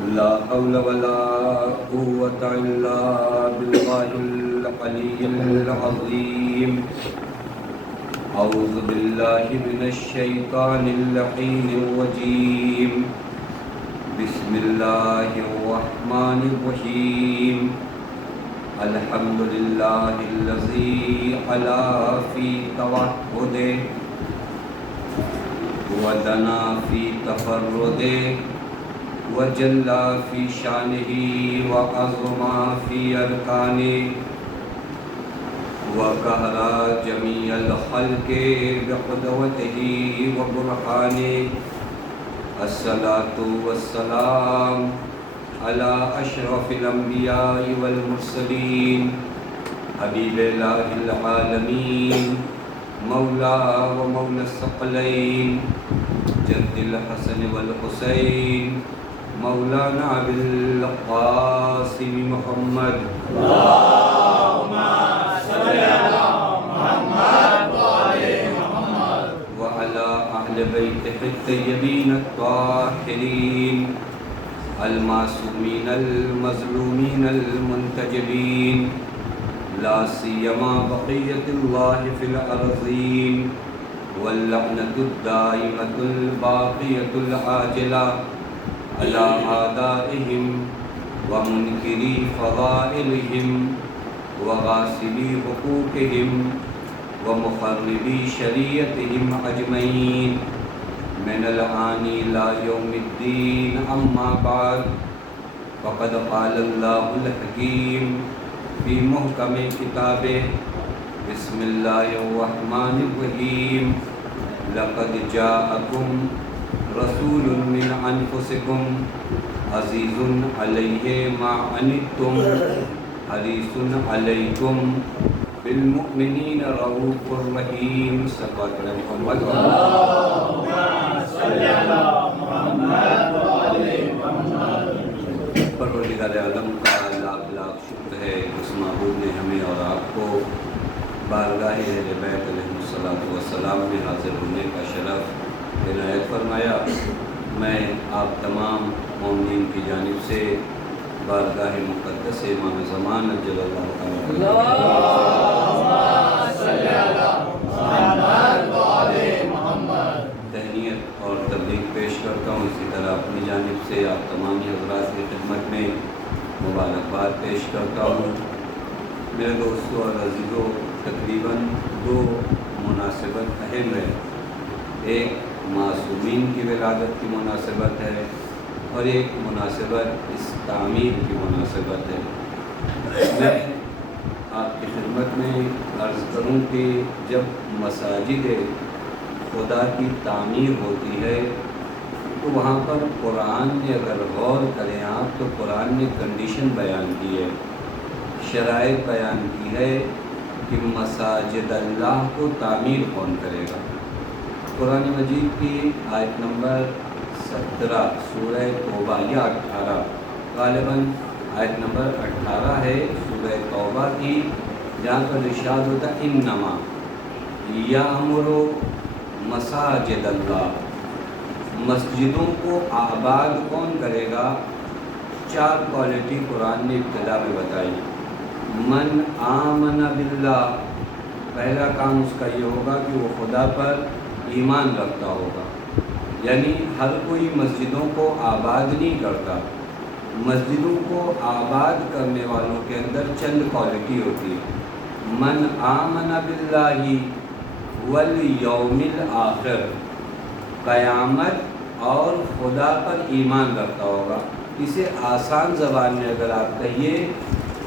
لا حول ولا قوة إلا بالله العلي العظيم. أعوذ بالله من الشيطان اللعين الرجيم. بسم الله الرحمن الرحيم. الحمد لله الذي علا في توحده ودنا في تفرده وجلى في شانه وعظم في أركانه وقهر جميع الخلق بقدوته وبرهانه. الصلاة والسلام على أشرف الأنبياء والمرسلين حبيب الله العالمين مولا ومولى الثقلين جد الحسن والحسين مولانا أبي القاسم محمد. اللهم صل على محمد وآل محمد وعلى أهل بيته الطيبين الطاهرين المعصومين المظلومين المنتجبين لا سيما بقية الله في الأرضين واللعنة الدائمة الباقية العاجلة على أعدائهم ومنكري فضائلهم وغاصبي حقوقهم ومخربي شريعتهم أجمعين من الآن إلى يوم الدين. أما بعد فقد قال الله الحكيم في محكم كتابه بسم الله الرحمن الرحيم. لقد جاءكم رسول من أنفسكم عزيز عليه ما عنتم حريص عليكم بالمؤمنين رؤوف رحيم. صدق محمد. اللهم صل على محمد وآل محمد. پروردگار عالم کا لاکھ لاکھ شکر ہے اس معبود نے ہمیں اور آپ کو بارگاہ اہل بیت علیہ الصلوۃ والسلام میں حاضر ہونے کا شرف عنایت فرمایا. میں آپ تمام مومنین کی جانب سے بارگاہ مقدس امام زمان اجل اللہ تعالیٰ تہنیت اور تبلیغ پیش کرتا ہوں. اسی طرح اپنی جانب سے آپ تمام حضرات کی خدمت میں مبارکباد پیش کرتا ہوں. میرے دوستوں اور عزیزوں، تقریباً دو مناسبت اہم ہے. ایک معصومین کی ولادت کی مناسبت ہے اور ایک مناسبت اس تعمیر کی مناسبت ہے. میں آپ کی خدمت میں عرض کروں کہ جب مساجد خدا کی تعمیر ہوتی ہے تو وہاں پر قرآن نے اگر غور کریں آپ تو قرآن نے کنڈیشن بیان کی ہے، شرائط بیان کی ہے کہ مساجد اللہ کو تعمیر کون کرے گا. قرآن مجید کی آیت نمبر 17 سورہ توبہ یا 18 غالباً آیت نمبر 18 ہے سورہ توبہ کی، جہاں پر ارشاد ہوتا ہے انما یامر مساجد اللہ. مسجدوں کو آباد کون کرے گا؟ 4 کوالٹی قرآن نے ابتدا میں بتائی. من آمن باللہ، پہلا کام اس کا یہ ہوگا کہ وہ خدا پر ایمان رکھتا ہوگا. یعنی ہر کوئی مسجدوں کو آباد نہیں کرتا. مسجدوں کو آباد کرنے والوں کے اندر چند کوالٹی ہوتی ہے. من آمن باللہ والیوم الآخر، قیامت اور خدا پر ایمان رکھتا ہوگا. اسے آسان زبان میں اگر آپ کہیے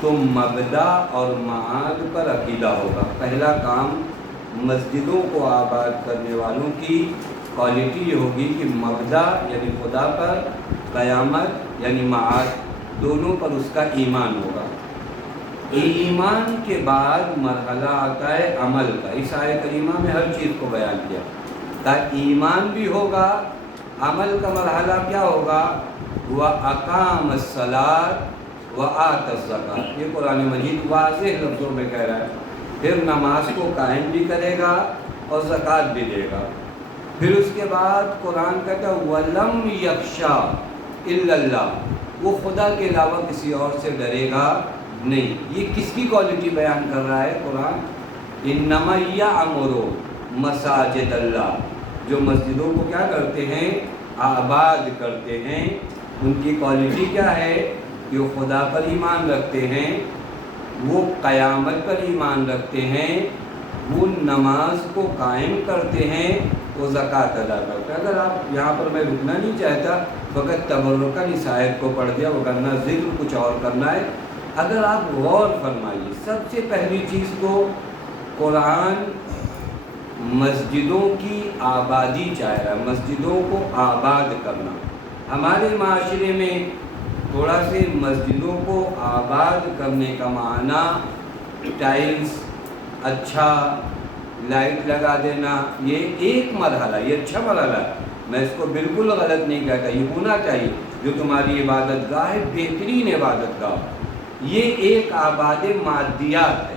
تو مبدا اور معاد پر عقیدہ ہوگا. پہلا کام مسجدوں کو آباد کرنے والوں کی کوالٹی یہ ہوگی کہ مبدا یعنی خدا پر، قیامت یعنی معاد، دونوں پر اس کا ایمان ہوگا. ایمان کے بعد مرحلہ آتا ہے عمل کا. اس آیت کریمہ میں ہر چیز کو بیان کیا تھا. ایمان بھی ہوگا، عمل کا مرحلہ کیا ہوگا؟ وَأَقَامَ الصَّلَاةَ وَآتَ الزَّكَاةَ. یہ قرآن مجید واضح لفظوں میں کہہ رہا ہے. پھر نماز کو قائم بھی کرے گا اور زکوٰۃ بھی دے گا. پھر اس کے بعد قرآن کہتا ہے وَلَمْ يَخْشَىٰ إِلَّا اللَّهُ، وہ خدا کے علاوہ کسی اور سے ڈرے گا نہیں۔ یہ کس کی کوالٹی بیان کر رہا ہے قرآن؟ انما یعمر مساجد اللہ، جو مسجدوں کو کیا کرتے ہیں؟ آباد کرتے ہیں۔ ان کی کوالٹی کیا ہے؟ کہ وہ خدا پر ایمان رکھتے ہیں، وہ قیامت پر ایمان رکھتے ہیں، وہ نماز کو قائم کرتے ہیں، وہ زکوٰۃ ادا کرتے ہیں۔ اگر آپ یہاں پر میں رکنا نہیں چاہتا، فقط تبرکاً اس آیت کو پڑھ دیا، وہ کرنا ذکر کچھ اور کرنا ہے۔ اگر آپ غور فرمائیے، سب سے پہلی چیز تو قرآن مسجدوں کی آبادی چاہ رہا ہے، مسجدوں کو آباد کرنا۔ ہمارے معاشرے میں تھوڑا سے مسجدوں کو آباد کرنے کا معنی ٹائلز، اچھا لائٹ لگا دینا، یہ ایک مرحلہ، یہ اچھا مرحلہ ہے، میں اس کو بالکل غلط نہیں کہتا، یہ ہونا چاہیے۔ جو تمہاری عبادت گاہ ہے، بہترین عبادت گاہ، یہ ایک آباد مادیات ہے۔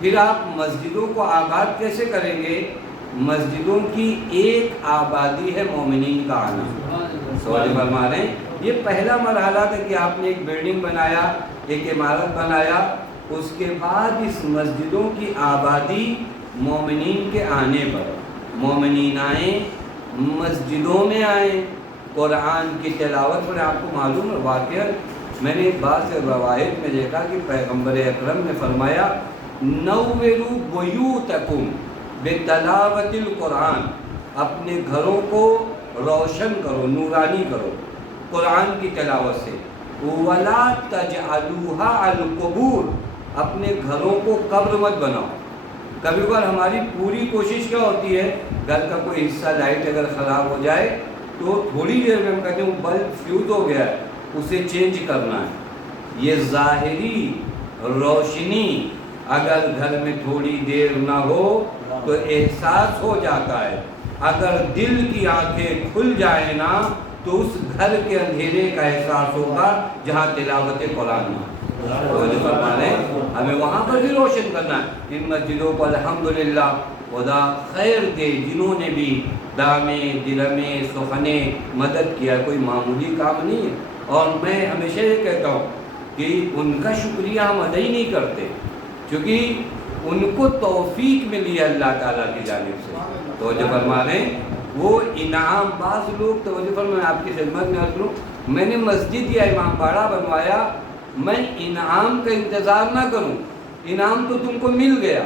پھر آپ مسجدوں کو آباد کیسے کریں گے؟ مسجدوں کی ایک آبادی ہے مومنین کا آنا۔ سوال فرما رہے ہیں، یہ پہلا مرحلہ تھا کہ آپ نے ایک بلڈنگ بنایا، ایک عمارت بنایا، اس کے بعد اس مسجدوں کی آبادی مومنین کے آنے پر، مومنین آئیں، مسجدوں میں آئیں، قرآن کی تلاوت پر۔ آپ کو معلوم ہے واقعہ، میں نے بعض روایت میں دیکھا کہ پیغمبر اکرم نے فرمایا نوّروا بیوتکم بتلاوت القرآن، اپنے گھروں کو روشن کرو، نورانی کرو قرآن کی تلاوت سے۔ ولا تجعلوها القبور، اپنے گھروں کو قبر مت بناؤ۔ کبھی کبھار ہماری پوری کوشش کیا ہوتی ہے، گھر کا کوئی حصہ لائٹ اگر خراب ہو جائے تو تھوڑی دیر میں ہم کہتے ہیں وہ بلب فیوز ہو گیا ہے، اسے چینج کرنا ہے۔ یہ ظاہری روشنی اگر گھر میں تھوڑی دیر نہ ہو تو احساس ہو جاتا ہے، اگر دل کی آنکھیں کھل جائیں نا تو اس گھر کے اندھیرے کا احساس ہوگا جہاں تلاوت قرآن نہ۔ ہمیں وہاں پر بھی روشن کرنا ہے۔ ان مسجدوں کو الحمدللہ خدا خیر دے، جنہوں نے بھی دامے درمے سخنے مدد کیا، کوئی معمولی کام نہیں ہے۔ اور میں ہمیشہ یہ کہتا ہوں کہ ان کا شکریہ ہم ادا ہی نہیں کرتے، کیونکہ ان کو توفیق ملی ہے اللہ تعالیٰ کی جانب سے۔ توجہ فرما رہے ہیں، وہ انعام، بعض لوگ توجہ فرما، میں آپ کی خدمت میں عرض کروں، میں نے مسجد یا امام باڑہ بنوایا، میں انعام کا انتظار نہ کروں، انعام تو تم کو مل گیا۔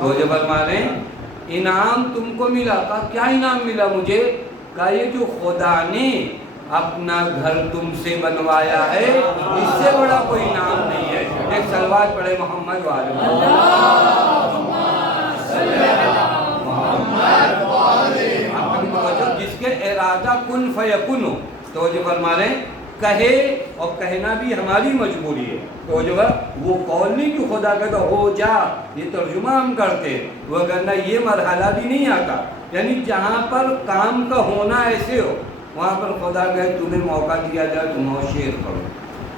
توجہ فرما رہے ہیں، انعام تم کو ملا۔ کہا کیا انعام ملا مجھے؟ کہا یہ جو خدا نے اپنا گھر تم سے بنوایا ہے، اس سے بڑا کوئی انعام نہیں ہے۔ ایک صلوات پڑھے محمد وآل محمد، جس کے ارادہ کن فیکن ہو۔ توجہ فرما رہے ہیں، کہے اور کہنا بھی ہماری مجبوری ہے۔ تو جو ہے وہ قول نہیں کہ خدا کہتا ہو جا، یہ ترجمہ ہم کرتے، وہ کرنا یہ مرحلہ بھی نہیں آتا۔ یعنی جہاں پر کام کا ہونا ایسے ہو، وہاں پر خدا کہے تمہیں موقع دیا جائے تم آؤ شعر کرو،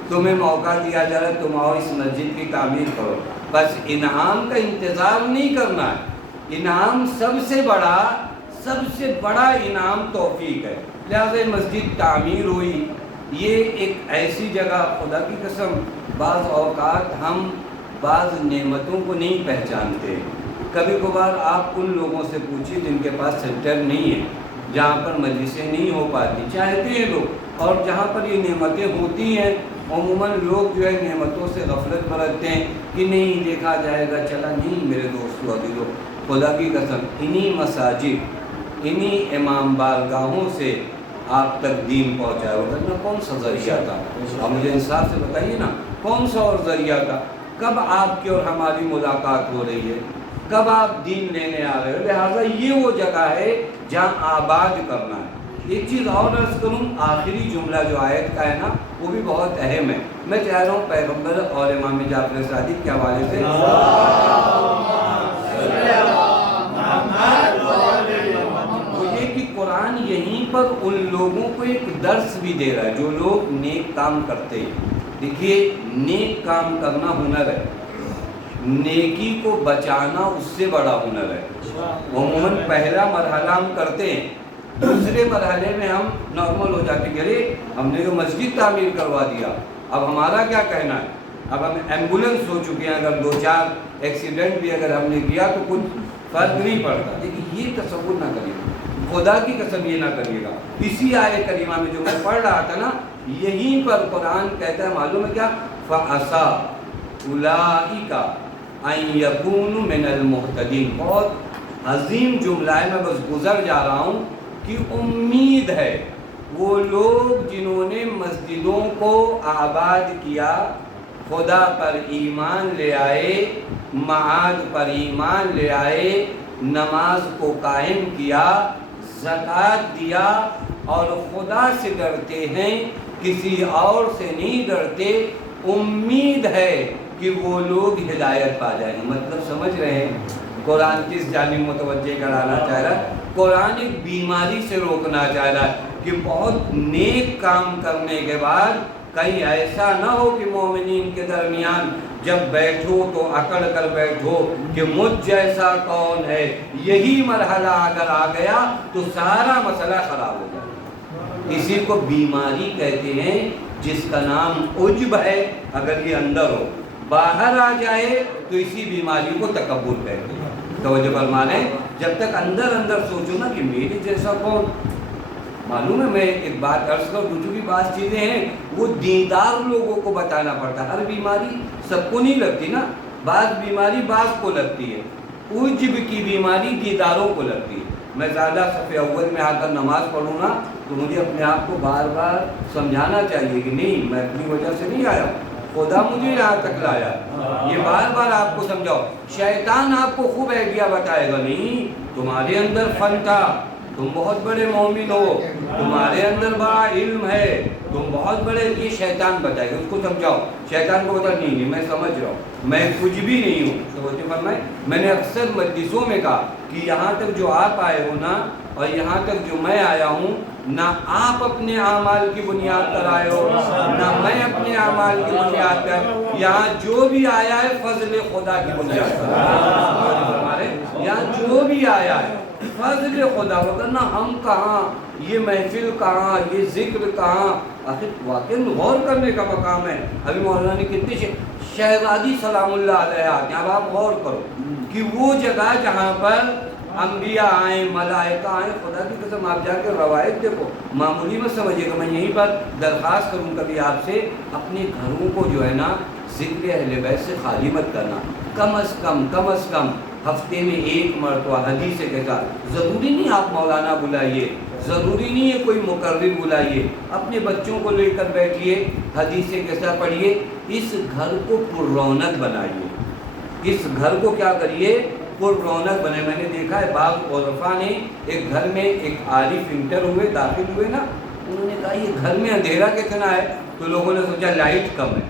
تمہیں موقع دیا جائے تم آؤ اس مسجد کی تعمیر کرو۔ بس انعام کا انتظار نہیں کرنا ہے، انعام سب سے بڑا انعام توفیق ہے۔ لہٰذا مسجد تعمیر ہوئی، یہ ایک ایسی جگہ، خدا کی قسم بعض اوقات ہم بعض نعمتوں کو نہیں پہچانتے۔ کبھی کبھار آپ ان لوگوں سے پوچھیں جن کے پاس سینٹر نہیں ہے، جہاں پر مجلسیں نہیں ہو پاتی، چاہتے ہیں لوگ، اور جہاں پر یہ نعمتیں ہوتی ہیں عموماً لوگ جو ہے نعمتوں سے غفلت برتتے ہیں کہ نہیں دیکھا جائے گا، چلا نہیں۔ میرے دوستو عزیزو، خدا کی قسم انہی مساجد، انہی امام بارگاہوں سے آپ تک دین پہنچایا ہوگا نا۔ کون سا ذریعہ تھا؟ آپ مجھے انصاف سے بتائیے نا، کون سا اور ذریعہ تھا؟ کب آپ کی اور ہماری ملاقات ہو رہی ہے؟ کب آپ دین لینے آ رہے ہو؟ لہٰذا یہ وہ جگہ ہے جہاں آباد کرنا ہے۔ ایک چیز اور عرض کروں، آخری جملہ جو آیت کا ہے نا، وہ بھی بہت اہم ہے۔ میں چاہ رہا ہوں پیغمبر اور امام جعفر صادق کے حوالے سے قرآن یہیں پر ان لوگوں کو ایک درس بھی دے رہا ہے جو لوگ نیک کام کرتے ہیں۔ دیکھیے، نیک کام کرنا ہنر ہے، نیکی کو بچانا اس سے بڑا ہنر ہے۔ عموماً پہلا مرحلہ ہم کرتے ہیں، دوسرے مرحلے میں ہم نارمل ہو جاتے کہ ارے ہم نے جو مسجد تعمیر کروا دیا، اب ہمارا کیا کہنا ہے، اب ہم ایمبولینس ہو چکے ہیں، اگر 2-4 ایکسیڈنٹ بھی اگر ہم نے کیا تو کچھ فرق نہیں پڑتا۔ لیکن یہ تصور نہ کریے گا، خدا کی قسم یہ نہ کریے گا۔ اسی آیت کریمہ میں جو میں پڑھ رہا تھا نا، یہیں پر قرآن کہتا ہے معلوم ہے کیا، فَعَسَىٰ أُولَٰئِكَ أَن يَكُونُوا مِنَ الْمُهْتَدِينَ۔ بہت عظیم جملہ ہے، میں بس گزر جا رہا ہوں کہ امید ہے وہ لوگ جنہوں نے مسجدوں کو آباد کیا، خدا پر ایمان لے آئے، معاد پر ایمان لے آئے، نماز کو قائم کیا، زکوٰۃ دیا اور خدا سے ڈرتے ہیں، کسی اور سے نہیں ڈرتے، امید ہے کہ وہ لوگ ہدایت پا جائیں گے۔ مطلب سمجھ رہے ہیں قرآن کس جانب متوجہ کرانا چاہ رہا ہے؟ قرآن ایک بیماری سے روکنا چاہ رہا ہے کہ بہت نیک کام کرنے کے بعد کہیں ایسا نہ ہو کہ مومنین کے درمیان جب بیٹھو تو اکڑ کر بیٹھو کہ مجھ جیسا کون ہے۔ یہی مرحلہ اگر آ گیا تو سارا مسئلہ خراب ہو جائے۔ اسی کو بیماری کہتے ہیں، جس کا نام عجب ہے۔ اگر یہ اندر ہو، باہر آ جائے تو اسی بیماری کو تکبر کہتے ہیں۔ توجہ فرمائیں، جب تک اندر اندر سوچو نا کہ میرے جیسا کون۔ معلوم ہے، میں ایک بات عرض کروں، جو بھی بعض چیزیں ہیں وہ دیندار لوگوں کو بتانا پڑتا ہے۔ ہر بیماری سب کو نہیں لگتی نا، بعض بیماری بعض کو لگتی ہے۔ عجب کی بیماری دینداروں کو لگتی ہے۔ میں زیادہ صف اول میں آ کر نماز پڑھوں نا تو مجھے اپنے آپ کو بار بار سمجھانا چاہیے کہ نہیں، میں اپنی وجہ سے نہیں آیا، خدا مجھے یہاں تک لایا۔ یہ بار بار آپ کو سمجھاؤ۔ شیطان آپ کو خوب آئیڈیا بتائے گا، نہیں تمہارے اندر فن تھا، تم بہت بڑے مومن ہو، تمہارے اندر بڑا علم ہے، تم بہت بڑے، یہ شیطان بتائے گا۔ اس کو سمجھاؤ، شیطان کو بتا نہیں میں سمجھ رہا ہوں، میں کچھ بھی نہیں ہوں۔ توجہ فرمائیں، میں نے اکثر مجلسوں میں کہا کہ یہاں تک جو آپ آئے ہو نا، اور یہاں تک جو میں آیا ہوں، نہ آپ اپنے اعمال کی بنیاد پر آئے ہو، نہ میں اپنے اعمال کی بنیاد پر، یہاں جو بھی آیا ہے فضل خدا کی بنیاد پر۔ یہاں جو بھی آیا ہے فضل خدا، وگرنہ ہم کہاں، یہ محفل کہاں، یہ ذکر کہاں۔ آخر واقعی غور کرنے کا مقام ہے۔ ابھی مولانا نے کتنے شہزادی سلام اللہ علیہ آتے ہیں، اب آپ غور کرو کہ وہ جگہ جہاں پر انبیاء آئیں، ملائکہ آئیں، خدا کی قسم آپ جا کے روایت دیکھو، معمولی مت سمجھیے گا۔ میں یہیں پر درخواست کروں کبھی آپ سے، اپنے گھروں کو جو ہے نا ذکر اہل بیت سے خالی مت کرنا۔ کم از کم ہفتے میں 1 مرتبہ حدیث کے ساتھ، ضروری نہیں آپ مولانا بلائیے، ضروری نہیں ہے کوئی مقرر بلائیے، اپنے بچوں کو لے کر بیٹھیے، حدیث کے ساتھ پڑھیے، اس گھر کو پر رونق بنائیے، اس گھر کو کیا کریے، پر رونق بنے۔ میں نے دیکھا ہے بعض عرفا نے ایک گھر میں ایک عارف انٹر ہوئے، داخل ہوئے نا، انہوں نے کہا یہ گھر میں اندھیرا کتنا ہے، تو لوگوں نے سوچا لائٹ کم ہے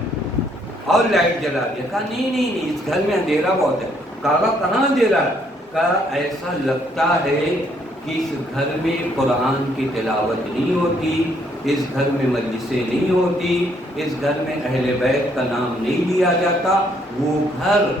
اور لائٹ جلا دیا۔ کہا نہیں اس گھر میں اندھیرا بہت ہے۔ کہا کہاں اندھیرا ہے؟ کہا ایسا لگتا ہے کہ اس گھر میں قرآن کی تلاوت نہیں ہوتی، اس گھر میں مجلسیں نہیں ہوتی، اس گھر میں اہل بیت کا نام نہیں لیا جاتا۔ وہ گھر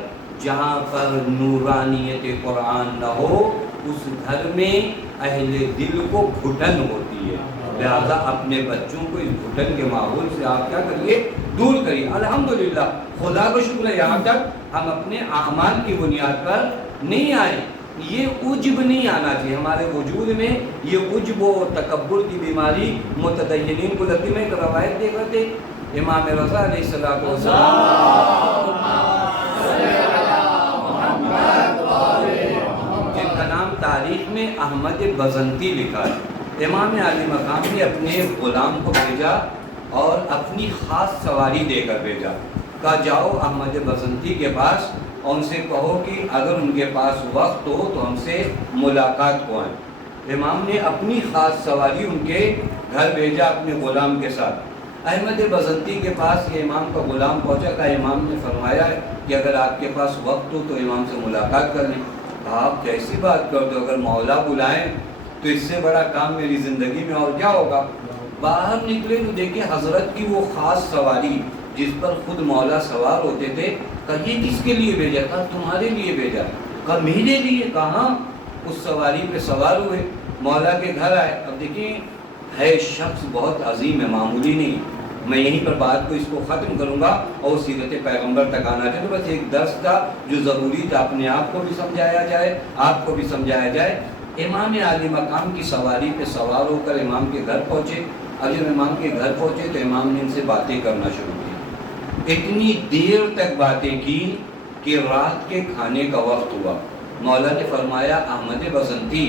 جہاں پر نورانیت قرآن نہ ہو، اس گھر میں اہل دل کو گھٹن ہوتی ہے۔ لہذا اپنے بچوں کو اس گھٹن کے ماحول سے آپ کیا کریے، دور کریے۔ الحمدللہ خدا کا شکر ہے، یہاں تک ہم اپنے اعمال کی بنیاد پر نہیں آئے۔ یہ عجب نہیں آنا چاہیے ہمارے وجود میں، یہ عجب و تکبر کی بیماری متدینین کو لگتی۔ میں ایک روایت دیکھ رہے تھے، امام رضا علیہ السلام جن کا نام تاریخ میں احمد بزنتی لکھا ہے، امام عالی مقام نے اپنے غلام کو بھیجا اور اپنی خاص سواری دے کر بھیجا، کہا جاؤ احمد بزنتی کے پاس اور ان سے کہو کہ اگر ان کے پاس وقت ہو تو ہم سے ملاقات کو آئیں۔ امام نے اپنی خاص سواری ان کے گھر بھیجا اپنے غلام کے ساتھ۔ احمد بزنتی کے پاس یہ امام کا غلام پہنچا، کہا امام نے فرمایا ہے کہ اگر آپ کے پاس وقت ہو تو امام سے ملاقات کر لیں۔ آپ کیسی بات کرتے ہو، اگر مولا بلائیں تو اس سے بڑا کام میری زندگی میں اور کیا ہوگا۔ باہر نکلے تو دیکھیں حضرت کی وہ خاص سواری جس پر خود مولا سوار ہوتے تھے، کہا یہ کس کے لیے بھیجا؟ کہا تمہارے لیے بھیجا۔ کہا میرے لیے؟ کہاں؟ اس سواری پہ سوار ہوئے، مولا کے گھر آئے. اب دیکھیں ہے شخص بہت عظیم ہے، معمولی نہیں. میں یہیں پر بات کو اس کو ختم کروں گا اور سیرت پیغمبر تک آنا چاہتا ہوں. بس ایک درس تھا جو ضروری تھا، اپنے آپ کو بھی سمجھایا جائے، آپ کو بھی سمجھایا جائے. امام عالی مقام کی سواری پہ سوار ہو کر امام کے گھر پہنچے. اب جب امام کے گھر پہنچے تو امام نے ان سے باتیں کرنا شروع کی. اتنی دیر تک باتیں کی کہ رات کے کھانے کا وقت ہوا. مولا نے فرمایا احمد بسنتی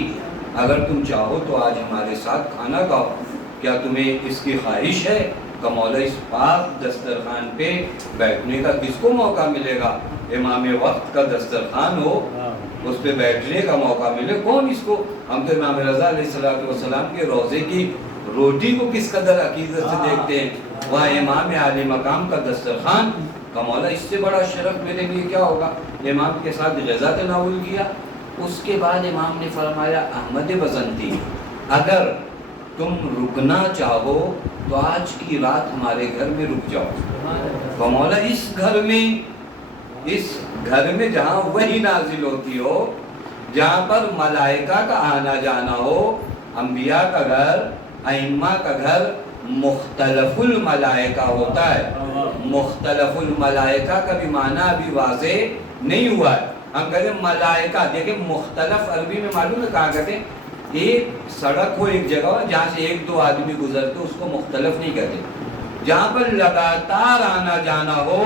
اگر تم چاہو تو آج ہمارے ساتھ کھانا کھاؤ، کیا تمہیں اس کی خواہش ہے؟ کہ مولا اس پاک دسترخوان پہ بیٹھنے کا کس کو موقع ملے گا؟ امام وقت کا دسترخوان ہو اس پہ بیٹھنے کا موقع ملے، کون اس کو؟ ہم تو امام رضا علیہ السلام کے روزے کی روٹی کو کس قدر عقیدت سے دیکھتے ہیں، وہاں امام عالی مقام کا دسترخوان کا مولا اس سے بڑا شرف میرے لیے کیا ہوگا؟ امام کے ساتھ غذا تناول کیا. اس کے بعد امام نے فرمایا احمد بزنتی اگر تم رکنا چاہو تو آج کی رات ہمارے گھر میں رک جاؤ. تو مولا اس گھر میں جہاں وحی نازل ہوتی ہو، جہاں پر ملائکہ کا آنا جانا ہو، انبیاء کا گھر، ائمہ کا گھر مختلف الملائکہ ہوتا ہے. مختلف الملائکہ کا بھی معنی ابھی واضح نہیں ہوا ہے. ہم کہتے ہیں ملائکہ، دیکھیں مختلف عربی میں معلوم ہے کہاں کہتے ہیں؟ ایک سڑک ہو ایک جگہ ہو جہاں سے ایک دو آدمی گزرتے اس کو مختلف نہیں کہتے. جہاں پر لگاتار آنا جانا ہو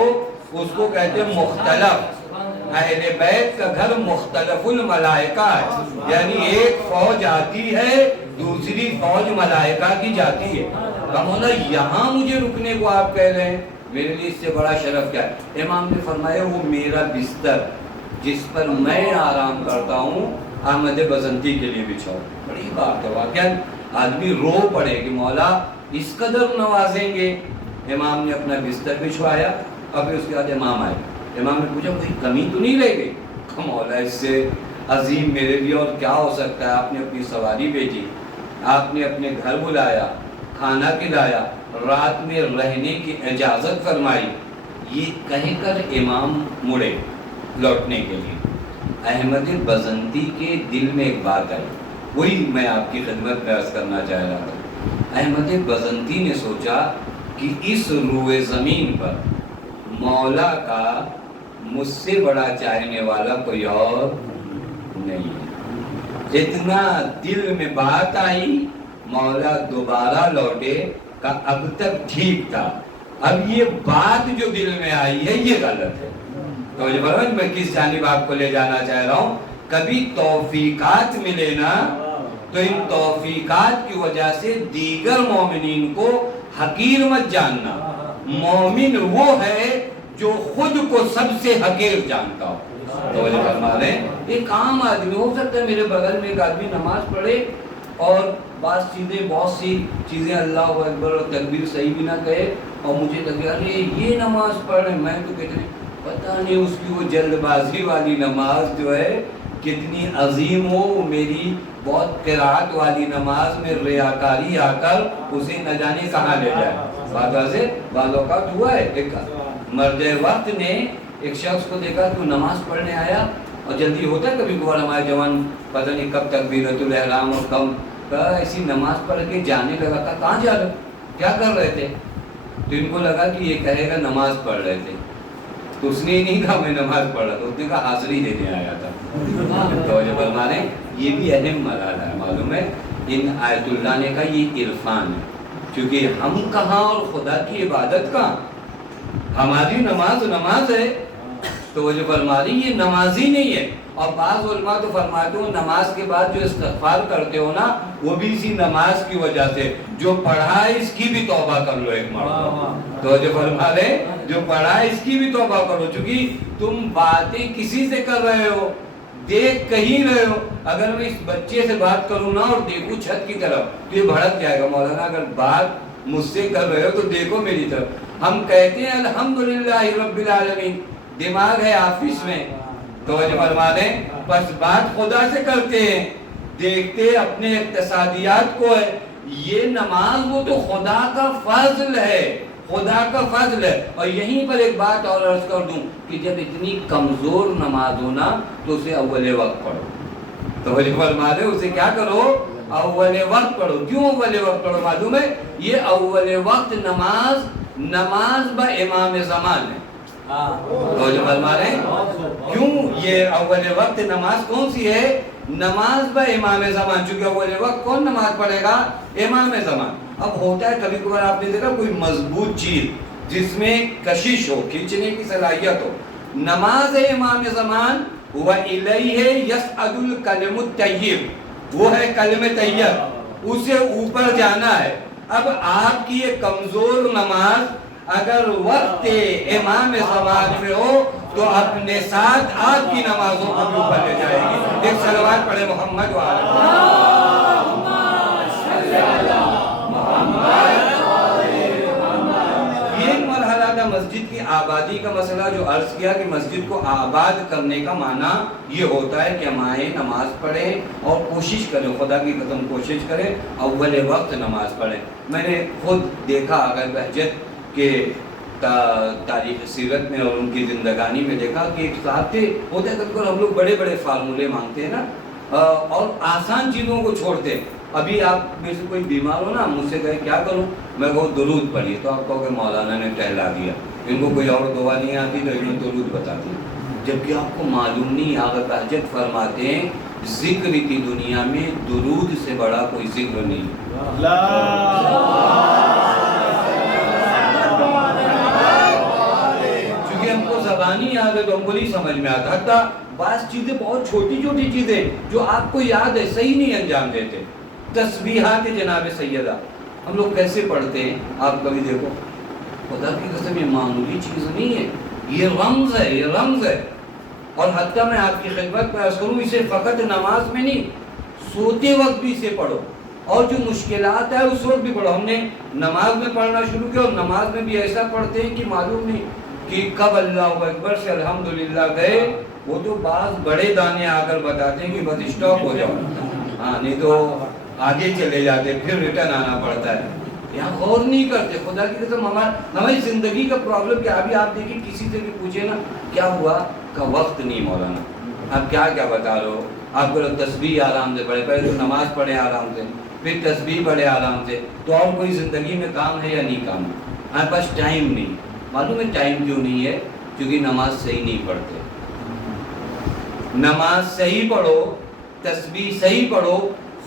اس کو کہتے ہیں مختلف. اہل بیت کا گھر مختلف الملائکہ ہے، یعنی ایک فوج آتی ہے دوسری فوج ملائکہ کی جاتی ہے. مولا یہاں مجھے رکنے کو آپ کہہ رہے ہیں، میرے لیے اس سے بڑا شرف کیا ہے؟ امام نے فرمایا وہ میرا بستر جس پر میں آرام کرتا ہوں احمد بزنتی کے لیے بچھاؤ. بڑی بات ہے واقعا، آدمی رو پڑے کہ مولا اس قدر نوازیں گے. امام نے اپنا بستر بچھوایا اور پھر اس کے بعد امام آئے. امام نے پوچھا کوئی کمی تو نہیں رہ گئی؟ مولا اس سے عظیم میرے لیے اور کیا ہو سکتا ہے؟ آپ نے اپنی سواری بھیجی، آپ نے اپنے گھر بلایا، کھانا کھلایا، رات میں رہنے کی اجازت فرمائی. یہ کہہ کر امام مڑے لوٹنے کے لیے. احمد بزنتی کے دل میں ایک بات آئی، وہی میں آپ کی خدمت میں عرض کرنا چاہ رہا تھا. احمد بزنتی نے سوچا کہ اس روئے زمین پر مولا کا مجھ سے بڑا چاہنے والا کوئی اور نہیں ہے. اتنا دل میں بات آئی، مولا دوبارہ لوٹے کہ اب تک ٹھیک تھا، اب یہ بات جو دل میں آئی ہے یہ غلط ہے. تو میں کس جانب آپ کو لے جانا چاہ رہا ہوں؟ کبھی توفیقات ملے نا تو ان توفیقات کی وجہ سے دیگر مومنین کو حقیر مت جاننا. مومن وہ ہے جو خود کو سب سے حقیر جانتا ہو. توجہ فرما رہے ہیں، ایک عام آدمی ہو سکتا ہے میرے بغل میں ایک آدمی نماز پڑھے اور بہت سی چیزیں اللہ اکبر اور تکبیر صحیح بھی نہ کہے اور مجھے لگے ارے یہ نماز پڑھ رہے، میں تو کہتے ہیں پتہ نہیں اس کی وہ جلد بازی والی نماز جو ہے کتنی عظیم ہو، میری بہت قرات والی نماز میں ریاکاری آ کر اسے نہ جانے کہاں لے جائے. بات سے بعض اوقات ہوا ہے، ایک مرد وقت نے ایک شخص کو دیکھا کہ وہ نماز پڑھنے آیا اور جلدی ہوتا ہے کبھی کبھار ہمارے جوان پتہ نہیں کب تکبیرۃ الاحرام اور کب ایسی نماز پڑھ کے جانے لگا. تھا کہاں جا رہے کیا کر رہے تھے؟ تو ان کو لگا کہ یہ کہے گا نماز پڑھ رہے تھے. تو اس نے نہیں کہا میں نماز پڑھ رہا تھا، اس نے کہا حاضری دینے آیا تھا. توجہ فرما رہے ہیں، یہ بھی اہم مرحلہ ہے. معلوم ہے ان آیت اللہ نے کہا یہ عرفان ہے، کیونکہ ہم کہاں اور خدا کی عبادت کہاں. ہماری نماز ہے. توجہ فرما رہی یہ نمازی نہیں ہے. اور بعض علماء تو فرماتے ہو نماز کے بعد جو استغفار کرتے ہو نا وہ بھی اسی نماز کی وجہ سے، جو پڑھا ہے اس کی بھی توبہ کر لو ایک مرتبہ. توجہ فرما رہے جو پڑھا ہے اس کی بھی توبہ کرو، چونکہ تم باتیں کسی سے کر رہے ہو، دیکھ کہیں رہے ہو. اگر میں اس بچے سے بات کروں نا اور دیکھوں چھت کی طرف تو یہ بھڑک جائے گا. مولانا اگر بات مجھ سے کر رہے ہو تو دیکھو میری طرف. ہم کہتے ہیں الحمدللہ رب العالمین، دماغ ہے آفس میں. توجہ فرما دیں، بس بات خدا سے کرتے ہیں، دیکھتے اپنے اقتصادیات کو ہے. یہ نماز وہ تو خدا کا فضل ہے، خدا کا فضل ہے. اور یہیں پر ایک بات اور عرض کر دوں کہ جب اتنی کمزور نماز ہونا تو اسے اول وقت پڑھو. توجہ فرما دیں، اسے کیا کرو؟ اول وقت پڑھو. کیوں اول وقت پڑھو معلوم ہے؟ یہ اول وقت نماز با امام زمان ہے. کیوں یہ اول وقت نماز کون سی ہے؟ نماز با امام زمان. چونکہ اول وقت کون نماز پڑھے گا؟ امام زمان. اب ہوتا ہے کبھی کبھار آپ نے دیکھا کوئی مضبوط چیز جس میں کشش ہو، کھینچنے کی صلاحیت ہو، نماز امام زمان وَإِلَيْهِ يَسْعَدُ الْكَلِمُ الطَّيِّبُ، وہ ہے کلمہ طیب، اسے اوپر جانا ہے. اب آپ کی یہ کمزور نماز اگر وقت امام زمان میں ہو تو اپنے ساتھ آپ کی نمازوں کو بھی اوپر لے جائے گی. ایک صلوات پڑھے محمد مسجد کی آبادی کا مسئلہ جو عرض کیا کہ مسجد کو آباد کرنے کا معنی یہ ہوتا ہے کہ ہم آئیں نماز پڑھیں اور کوشش کریں، خدا کی قسم کوشش کریں اول وقت نماز پڑھیں. میں نے خود دیکھا آغا بہجت کے تاریخ سیرت میں اور ان کی زندگانی میں دیکھا کہ ایک ساتھ تھے. ہوتا ہے کبھی ہم لوگ بڑے بڑے فارمولے مانگتے ہیں نا اور آسان چیزوں کو چھوڑتے ہیں. ابھی آپ میں سے کوئی بیمار ہو نا، مجھ سے کہے کیا کروں، میں کہوں درود پڑھیے، تو آپ کہو کہ مولانا نے ٹہلا دیا، ان کو کوئی اور دعا نہیں آتی تو انہوں نے درود بتا دی. جبکہ آپ کو معلوم نہیں، آغا بہجت فرماتے ہیں ذکر کی دنیا میں درود سے بڑا کوئی ذکر نہیں. چونکہ ہم کو زبانی یاد ہے تو ہم کو نہیں سمجھ میں آتا. حتیٰ بعض چیزیں بہت چھوٹی چھوٹی چیزیں جو آپ کو یاد ہے صحیح نہیں انجام دیتے. تسبیحات جناب سیدہ ہم لوگ کیسے پڑھتے ہیں، آپ کبھی دیکھو، خدا کی قسم یہ معمولی چیز نہیں ہے، یہ رمز ہے، یہ رمز ہے. اور حتیٰ میں آپ کی خدمت میں عرض کروں اسے فقط نماز میں نہیں، سوتے وقت بھی اسے پڑھو اور جو مشکلات ہے اس وقت بھی پڑھو. ہم نے نماز میں پڑھنا شروع کیا اور نماز میں بھی ایسا پڑھتے ہیں کہ معلوم نہیں کہ کب اللہ اکبر سے الحمدللہ گئے. وہ تو بعض بڑے دانے آ کر بتاتے ہیں کہ بس اسٹاپ ہو جاؤ، ہاں نہیں تو آگے چلے جاتے، پھر ریٹرن آنا پڑتا ہے. یہاں غور نہیں کرتے. خدا کی قسم ہماری زندگی کا پرابلم کیا. ابھی آپ دیکھیں کسی سے بھی پوچھے نا کیا ہوا کا وقت نہیں مولانا، آپ کیا کیا بتا رہے ہو. آپ کو تسبیح آرام سے پڑھے، پہلے تو نماز پڑھے آرام سے، پھر تسبیح پڑھے آرام سے، تو اور کوئی زندگی میں کام ہے یا نہیں کام ہے. ہمارے پاس ٹائم نہیں. معلوم ہے ٹائم کیوں نہیں ہے؟ کیونکہ نماز صحیح نہیں پڑھتے. نماز صحیح پڑھو، تسبیح صحیح پڑھو،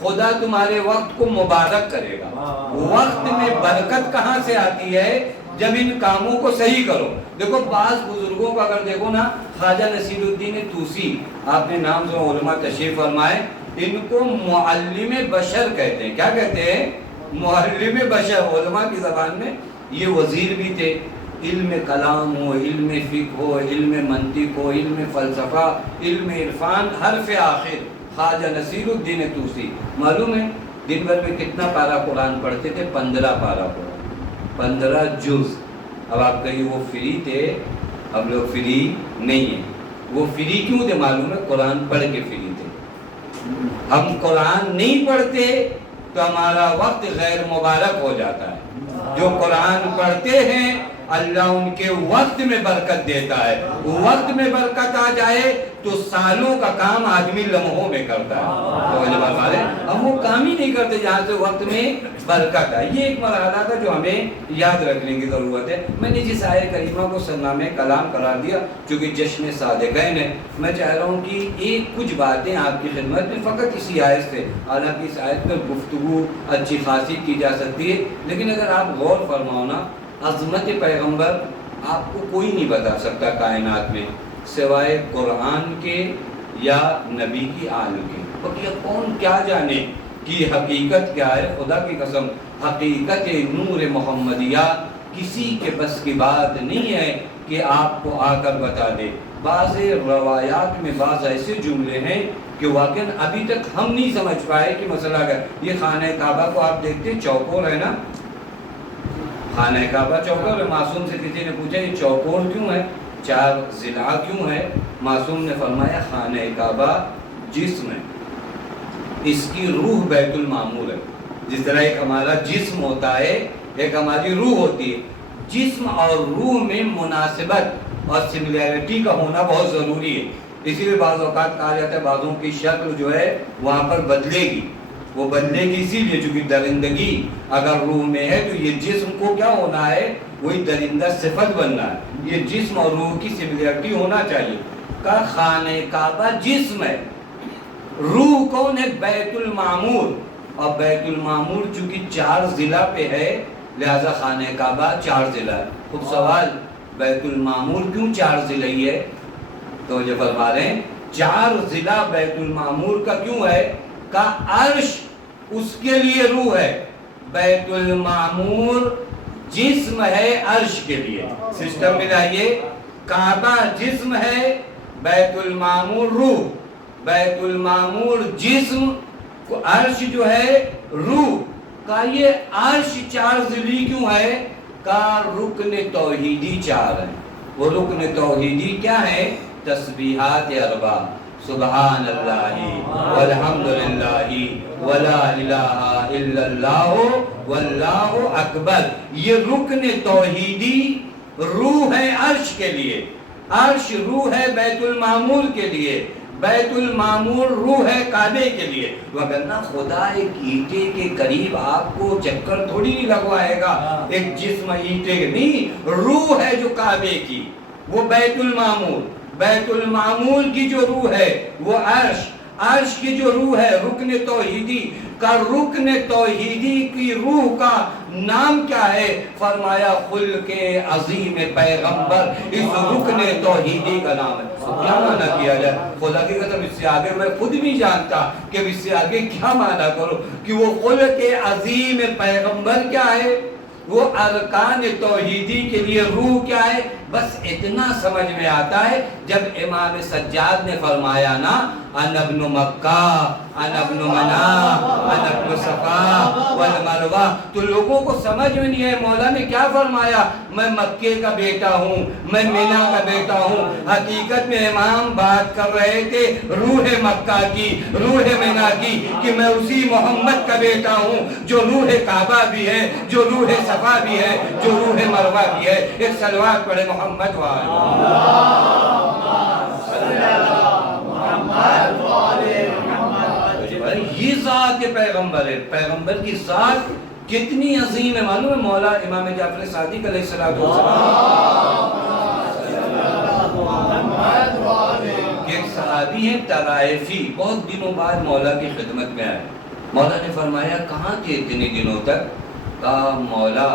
خدا تمہارے وقت کو مبارک کرے گا. وقت میں برکت کہاں سے آتی ہے؟ جب ان کاموں کو صحیح کرو. دیکھو بعض بزرگوں کو اگر دیکھو نا، خواجہ نصیر الدین طوسی، آپ نے نام سے علماء تشریف فرمائے، ان کو معلم بشر کہتے ہیں. کیا کہتے ہیں؟ معلم بشر. علماء کی زبان میں یہ وزیر بھی تھے. علم کلام ہو، علم فقہ ہو، علم منطق ہو، علم فلسفہ، علم عرفان، حرف آخر، خواجہ نصیر الدین طوسی. معلوم ہے دن بھر میں کتنا پارہ قرآن پڑھتے تھے؟ 15 پارہ قرآن، 15 جز. اب آپ کہیں وہ فری تھے، اب لوگ فری نہیں ہیں. وہ فری کیوں تھے معلوم ہے؟ قرآن پڑھ کے فری تھے. ہم قرآن نہیں پڑھتے تو ہمارا وقت غیر مبارک ہو جاتا ہے. جو قرآن پڑھتے ہیں اللہ ان کے وقت میں برکت دیتا ہے. وقت میں برکت آ جائے تو سالوں کا کام آدمی لمحوں میں کرتا ہے. اب وہ کام ہی نہیں کرتے جہاں سے وقت میں برکت ہے. یہ ایک مرحلہ تھا جو ہمیں یاد رکھنے کی ضرورت ہے. میں نے جس آیت کریمہ کو سرنامہ کلام قرار دیا چونکہ جشن صادقین ہے، میں چاہ رہا ہوں کہ ایک کچھ باتیں آپ کی خدمت میں فقط اسی آیت سے، حالانکہ اس آیت پر گفتگو اچھی خاصی کی جا سکتی ہے، لیکن اگر آپ غور فرماؤ نا، عظمت پیغمبر آپ کو کوئی نہیں بتا سکتا کائنات میں سوائے قرآن کے یا نبی کی آل کے. بقیہ کون کیا جانے کہ حقیقت کیا ہے. خدا کی قسم حقیقت نور محمدیہ کسی کے بس کی بات نہیں ہے کہ آپ کو آ کر بتا دے. بعض روایات میں بعض ایسے جملے ہیں کہ واقعاً ابھی تک ہم نہیں سمجھ پائے کہ مسئلہ کیا. یہ خانہ کعبہ کو آپ دیکھتے چوکور ہے نا، خانہ کعبہ چوکور ہے. معصوم سے کسی نے پوچھا یہ چوکور کیوں ہے، 4 ضلع کیوں ہے؟ معصوم نے فرمایا خانہ کعبہ جسم ہے، اس کی روح بیت المعمور ہے. جس طرح ایک ہمارا جسم ہوتا ہے، ایک ہماری روح ہوتی ہے. جسم اور روح میں مناسبت اور سملیرٹی کا ہونا بہت ضروری ہے. اسی لیے بعض اوقات کہا جاتا ہے بعضوں کی شکل جو ہے وہاں پر بدلے گی، وہ بندے کی اسی لیے، چونکہ درندگی اگر روح میں ہے تو یہ جسم کو کیا ہونا ہے، وہی درندہ صفت بننا ہے، یہ جسم اور روح کی سملیرٹی ہونا چاہیے۔ کا خانہ کعبہ جسم ہے، روح کون ہے؟ بیت المعمور، اور بیت المعمور چونکہ 4 ضلع پہ ہے لہذا خانہ کعبہ 4 ضلع ہے۔ خود سوال، بیت المعمور کیوں 4 ضلعی ہے؟ تو یہ فرما رہے ہیں 4 ضلع بیت المعمور کا کیوں ہے؟ کا عرش اس کے لیے روح ہے، بیت المعمور جسم ہے عرش کے لیے۔ سسٹم ملائیے، کعبہ جسم ہے، بیت المعمور روح، بیت المعمور جسم، عرش جو ہے روح کا۔ یہ عرش 4 ضلعی کیوں ہے؟ کا رکن توحیدی 4 ہے۔ وہ رکن توحیدی کیا ہے؟ تسبیحات 4، سبحان اللہ والحمدللہ ولا الہ الا اللہ واللہ اکبر، یہ رکن توحیدی روح ہے عرش کے لیے، عرش روح ہے بیت المعمور کے لیے، بیت المعمور روح ہے کعبے کے لیے۔ وگرنہ خدا ایک اینٹے کے قریب آپ کو چکر تھوڑی نہیں لگوائے گا، ایک جسم اینٹے نہیں، روح ہے جو کعبے کی، وہ بیت المعمور، بیت المعمور کی جو روح ہے وہ عرش، عرش کی جو روح ہے رکن توحیدی کا، رکن توحیدی کی روح کا نام کیا ہے؟ فرمایا خلق عظیم پیغمبر، اس رکن توحیدی کا نام ہے۔ کیا معنی کیا جائے؟ خدا کی قسم اس سے آگے میں خود نہیں جانتا کہ اس سے آگے کیا معنی کرو، کہ وہ خلق عظیم پیغمبر کیا ہے، وہ ارکان توحیدی کے لیے روح کیا ہے، بس اتنا سمجھ میں آتا ہے جب امام سجاد نے فرمایا نا انا ابن مکہ انا ابن منا انا ابن صفا والمروہ، تو لوگوں کو سمجھ میں نہیں ہے مولا نے کیا فرمایا، میں مکے کا بیٹا ہوں، میں مینا کا بیٹا ہوں۔ حقیقت میں امام بات کر رہے تھے روح مکہ کی، روح مینا کی، کہ میں اسی محمد کا بیٹا ہوں جو روح کعبہ بھی ہے، جو روح صفا بھی ہے، جو روح مروہ بھی ہے۔ ایک صلوات پڑھے محمد یہ ذات پیغمبر ہے، پیغمبر کی ذات کتنی عظیم ہے معلوم ہے؟ مولا امام جعفر صادق علیہ السلام ایک صحابی ہیں طرائفی، بہت دنوں بعد مولا کی خدمت میں آئے، مولا نے فرمایا کہاں تھے اتنے دنوں تک؟ کہا مولا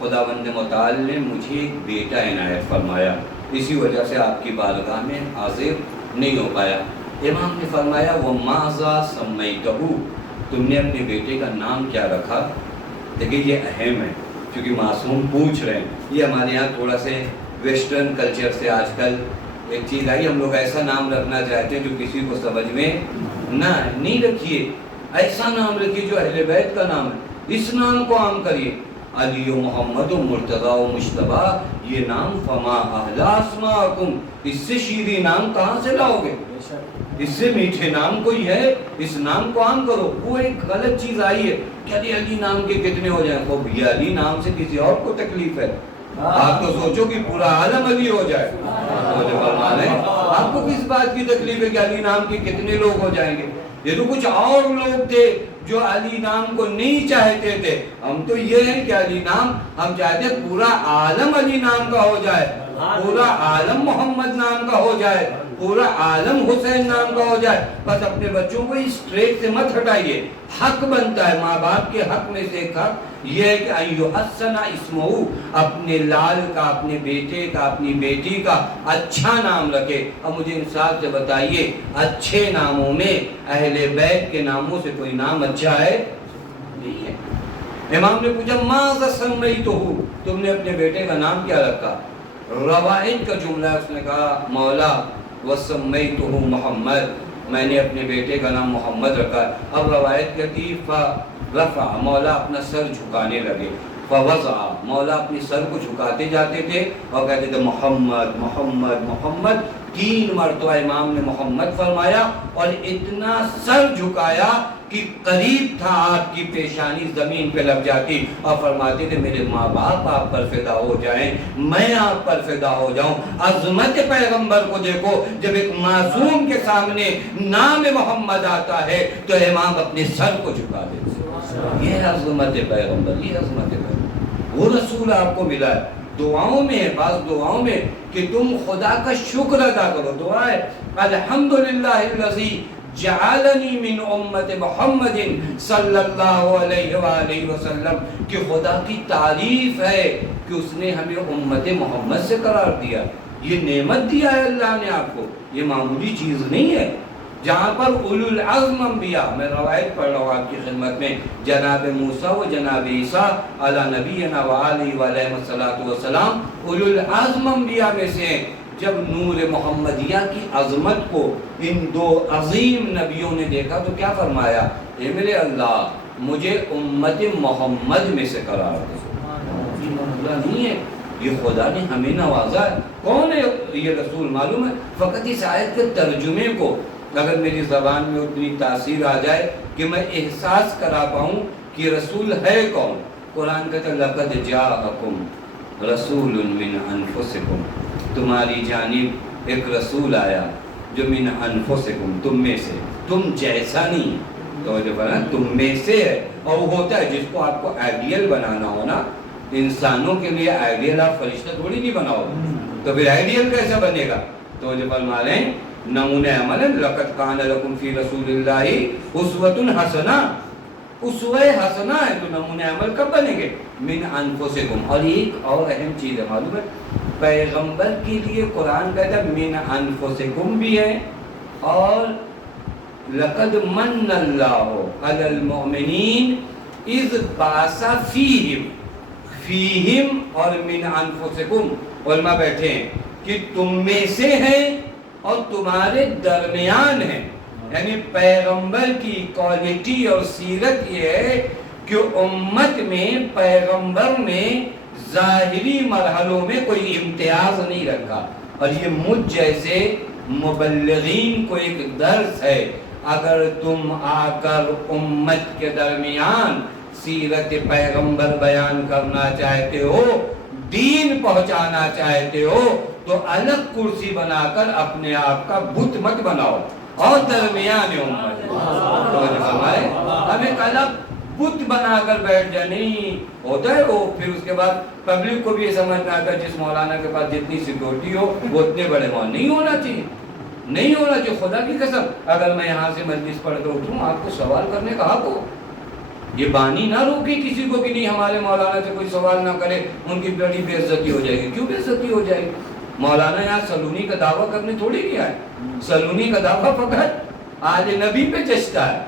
خداوند متعال نے مجھے ایک بیٹا عنایت فرمایا، اسی وجہ سے آپ کی بارگاہ میں حاضر نہیں ہو پایا۔ امام نے فرمایا وَمَاذَا سَمَّيْتَهُ، تم نے اپنے بیٹے کا نام کیا رکھا؟ دیکھیں یہ اہم ہے کیونکہ معصوم پوچھ رہے ہیں۔ یہ ہمارے یہاں تھوڑا سے ویسٹرن کلچر سے آج کل ایک چیز آئی، ہم لوگ ایسا نام رکھنا چاہتے ہیں جو کسی کو سمجھ میں نہ، نہیں رکھیے، ایسا نام رکھیے جو اہل بیت کا نام ہے، اس نام کو عام کریے، علی و محمد و مرتضیٰ و مجتبیٰ، یہ نام فما احلی اسماءکم، اس سے شیریں نام کہاں سے لاؤ گے؟ اس سے میٹھے نام کوئی ہے؟ اس نام کو عام کرو۔ وہ ایک غلط چیز آئی ہے کہ علی نام کے کتنے ہو جائیں، خوب یہ علی نام سے کسی اور کو تکلیف ہے، آپ تو سوچو کہ پورا عالم علی ہو جائے، آپ کو کس بات کی تکلیف ہے کہ علی نام کے کتنے لوگ ہو جائیں گے؟ یہ تو کچھ اور لوگ تھے جو علی نام کو نہیں چاہتے تھے، ہم تو یہ ہیں کہ علی نام ہم چاہتے پورا عالم علی نام کا ہو جائے، پورا عالم محمد نام کا ہو جائے، پورا عالم حسین نام کا ہو جائے۔ بس اپنے بچوں کو اس ٹریک سے مت ہٹائیے، حق بنتا ہے، ماں باپ کے حق میں سے ایک حق یہ ہے کہ ایحسن اسمہ، اپنے لال کا، اپنے بیٹے کا، اپنی بیٹی کا اچھا نام رکھے۔ اب مجھے انصاف سے بتائیے اچھے ناموں میں اہل بیت کے ناموں سے کوئی نام اچھا ہے؟ نہیں ہے۔ امام نے پوچھا ماذا سمیتہ، تم نے اپنے بیٹے کا نام کیا رکھا؟ روایت کا جملہ اس نے کہا مولا وسمیتہ محمد، میں نے اپنے بیٹے کا نام محمد رکھا۔ اب روایت کہتی فرفع، مولا اپنا سر جھکانے لگے، فوضع، مولا اپنی سر کو جھکاتے جاتے تھے اور کہتے تھے محمد محمد محمد، 3 مرتبہ امام نے محمد فرمایا اور اتنا سر جھکایا کہ قریب تھا آپ کی پیشانی زمین پہ لگ جاتی اور فرماتے تھے میرے ماں باپ آپ پر فدا ہو جائیں، میں آپ پر فدا ہو جاؤں۔ عظمت پیغمبر کو دیکھو، جب ایک معصوم کے سامنے نام محمد آتا ہے تو امام اپنے سر کو جھکا دیتے۔ یہ عظمت پیغمبر، یہ عظمت پیغمبر۔ وہ رسول آپ کو ملا ہے، دعاؤں میں ہے، بعض دعاؤں میں کہ تم خدا کا شکر ادا کرو۔ دعا ہے الحمدللہ الذی جعلنی من امت محمد صلی اللہ علیہ وآلہ وسلم، کہ خدا کی تعریف ہے کہ اس نے ہمیں امت محمد سے قرار دیا۔ یہ نعمت دیا ہے اللہ نے آپ کو، یہ معمولی چیز نہیں ہے۔ جہاں پر اولو العزم انبیاء، میں روایت پڑھ رہا ہوں آپ کی خدمت میں، جناب موسیٰ و جناب عیسیٰ علی نبینا و آلہ علیہ السلام اولو العزم انبیاء میں سے ہیں۔ جب نور محمدیہ کی عظمت کو ان دو عظیم نبیوں نے دیکھا تو کیا فرمایا؟ اے میرے اللہ مجھے امت محمد میں سے قرار دے۔ نہیں ہے، یہ خدا نے ہمیں نوازا ہے۔ کون ہے یہ رسول معلوم ہے؟ فقط اس آیت کے ترجمے کو اگر میری زبان میں اتنی تاثیر آ جائے کہ میں احساس کرا پاؤں کہ رسول ہے کون۔ قرآن کہتا ہے لقد جاءکم رسول من انفسکم، تمہاری جانب ایک رسول آیا جو من انفسکم، تم میں سے، تم جیسا نہیں، تو جو بنا تم میں سے ہے۔ اور وہ ہوتا ہے جس کو آپ کو آئیڈیل بنانا ہو نا، انسانوں کے لیے آئیڈیل آپ فرشتہ تھوڑی نہیں بناؤ، تو پھر آئیڈیل کیسا بنے گا؟ تو جو فرما رہے ہیں نمونہ عمل ہے، لقد کان لکم فی رسول اللہ اسوۃ حسنہ، اسوہ حسنہ ہے تو نمونہ عمل کب بنیں گے؟ من انفسکم۔ اور ایک اور اہم چیز ہے معلوم ہے، پیغمبر کے لیے قرآن کہتا ہے من انفسکم بھی ہے، اور لقد من اللہ علی المؤمنین اذ بعث فیہم، فیہم اور من انفسکم علماء بیٹھے ہیں کہ تم میں سے ہیں اور تمہارے درمیان ہیں۔ یعنی پیغمبر کی کوالٹی اور سیرت یہ ہے کہ امت میں پیغمبر نے ظاہری مرحلوں میں کوئی امتیاز نہیں رکھا، اور یہ مجھ جیسے مبلغین کو ایک درس ہے۔ اگر تم آ کر امت کے درمیان سیرت پیغمبر بیان کرنا چاہتے ہو، دین پہنچانا چاہتے ہو، تو الگ کرسی بنا کر اپنے آپ کا بت مت بناؤ اور درمیان امت تو ہمارے ہم ایک الگ بت بنا کر بیٹھ جائے نہیں ہوتا ہے۔ وہ پھر اس کے بعد پبلک کو بھی یہ سمجھنا آتا ہے جس مولانا کے پاس جتنی سیکورٹی ہو وہ اتنے بڑے مولانا نہیں ہونا چاہیے، نہیں ہونا چاہیے۔ خدا کی قسم اگر میں یہاں سے مجلس پڑھ کر اٹھوں آپ کو سوال کرنے کا حق ہو، یہ بانی نہ روکی کسی کو کہ نہیں ہمارے مولانا سے کوئی سوال نہ کرے، ان کی بڑی بے عزتی ہو جائے گی۔ کیوں بے عزتی ہو جائے گی؟ مولانا یہاں سلونی کا دعویٰ کرنے تھوڑی نہیں آئے، سلونی کا دعویٰ فقط آل نبی پہ جچتا ہے،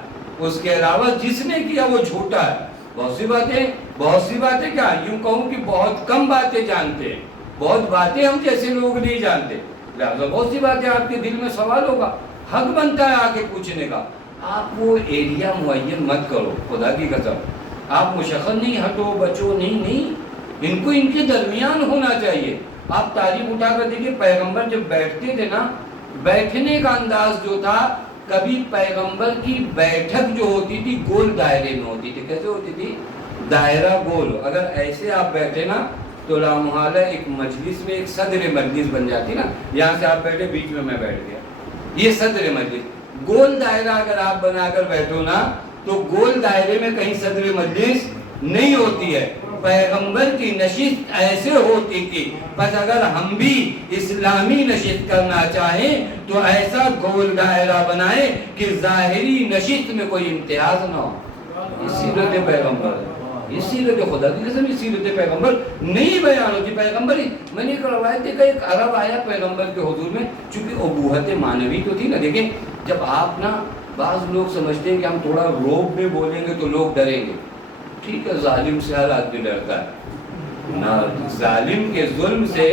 اس کے علاوہ جس نے کیا وہ جھوٹا ہے۔ بہت سی باتیں کیا یوں کہوں کہ بہت کم باتیں جانتے ہیں، بہت باتیں ہم جیسے لوگ نہیں جانتے، لہذا بہت سی باتیں آپ کے دل میں سوال ہوگا، حق بنتا ہے آ کے پوچھنے کا۔ آپ وہ ایریا معین مت کرو، خدا کی قسم آپ مشخص نہیں ہٹو بچو، نہیں، ان کو ان کے درمیان ہونا چاہیے۔ آپ تاریخ اٹھا کر دیکھیے پیغمبر جب بیٹھتے تھے نا، بیٹھنے کا انداز جو تھا، کبھی پیغمبر کی بیٹھک جو ہوتی تھی گول دائرے میں ہوتی تھی۔ کیسے ہوتی تھی؟ دائرہ گول۔ اگر ایسے آپ بیٹھے نا تو لامحالہ ایک مجلس میں ایک صدر مجلس بن جاتی نا، یہاں سے آپ بیٹھے بیچ میں بیٹھ گیا، یہ صدر مجلس۔ گول دائرہ اگر آپ بنا کر بیٹھو نا تو گول دائرے میں کہیں صدر مجلس نہیں ہوتی ہے، پیغمبر کی نشست ایسے ہوتی تھی۔ بس اگر ہم بھی اسلامی نشست کرنا چاہیں تو ایسا گول دائرہ بنائیں کہ ظاہری نشست میں کوئی امتیاز نہ ہو۔ یہ سیرت پیغمبر، یہ سیرت خدا کی قسم، یہ سیرت پیغمبر نہیں بیان ہوتی۔ پیغمبر میں نے ایک روایت دیکھا، ایک عرب آیا پیغمبر کے حضور میں، چونکہ ابوہت معنوی تو تھی نا۔ دیکھیں جب آپ نا، بعض لوگ سمجھتے ہیں کہ ہم تھوڑا روب میں بولیں گے تو لوگ ڈریں گے، ٹھیک ہے، ظالم سے ہر آدمی ڈرتا ہے نا، ظالم کے ظلم سے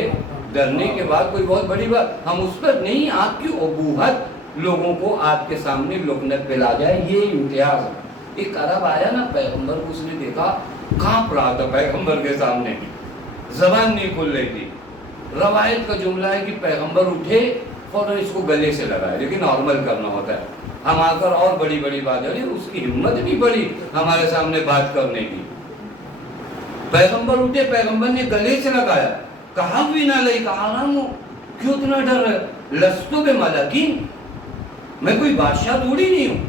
ڈرنے کے بعد کوئی بہت بڑی بات ہم اس پر نہیں، آپ کی ابوہت لوگوں کو آپ کے سامنے لکنت پہ لا جائے، یہ امتیاز ہے۔ ایک عرب آیا نا پیغمبر کو، اس نے دیکھا کانپ رہا تھا پیغمبر کے سامنے، زبان نہیں کھل رہی تھی۔ روایت کا جملہ ہے کہ پیغمبر اٹھے فوراً اس کو گلے سے لگائے، لیکن نارمل کرنا ہوتا ہے۔ ہم آ کر اور بڑی بڑی باتیں، اس کی ہمت نہیں پڑی ہمارے سامنے بات کرنے کی۔ پیغمبر اٹھے، پیغمبر نے گلے سے لگایا، کہا بھی نہ لئی، کہا آرام ہو، کیوں اتنا ڈر رہے؟ لستو بملکین، میں کوئی بادشاہ تھوڑی نہیں ہوں،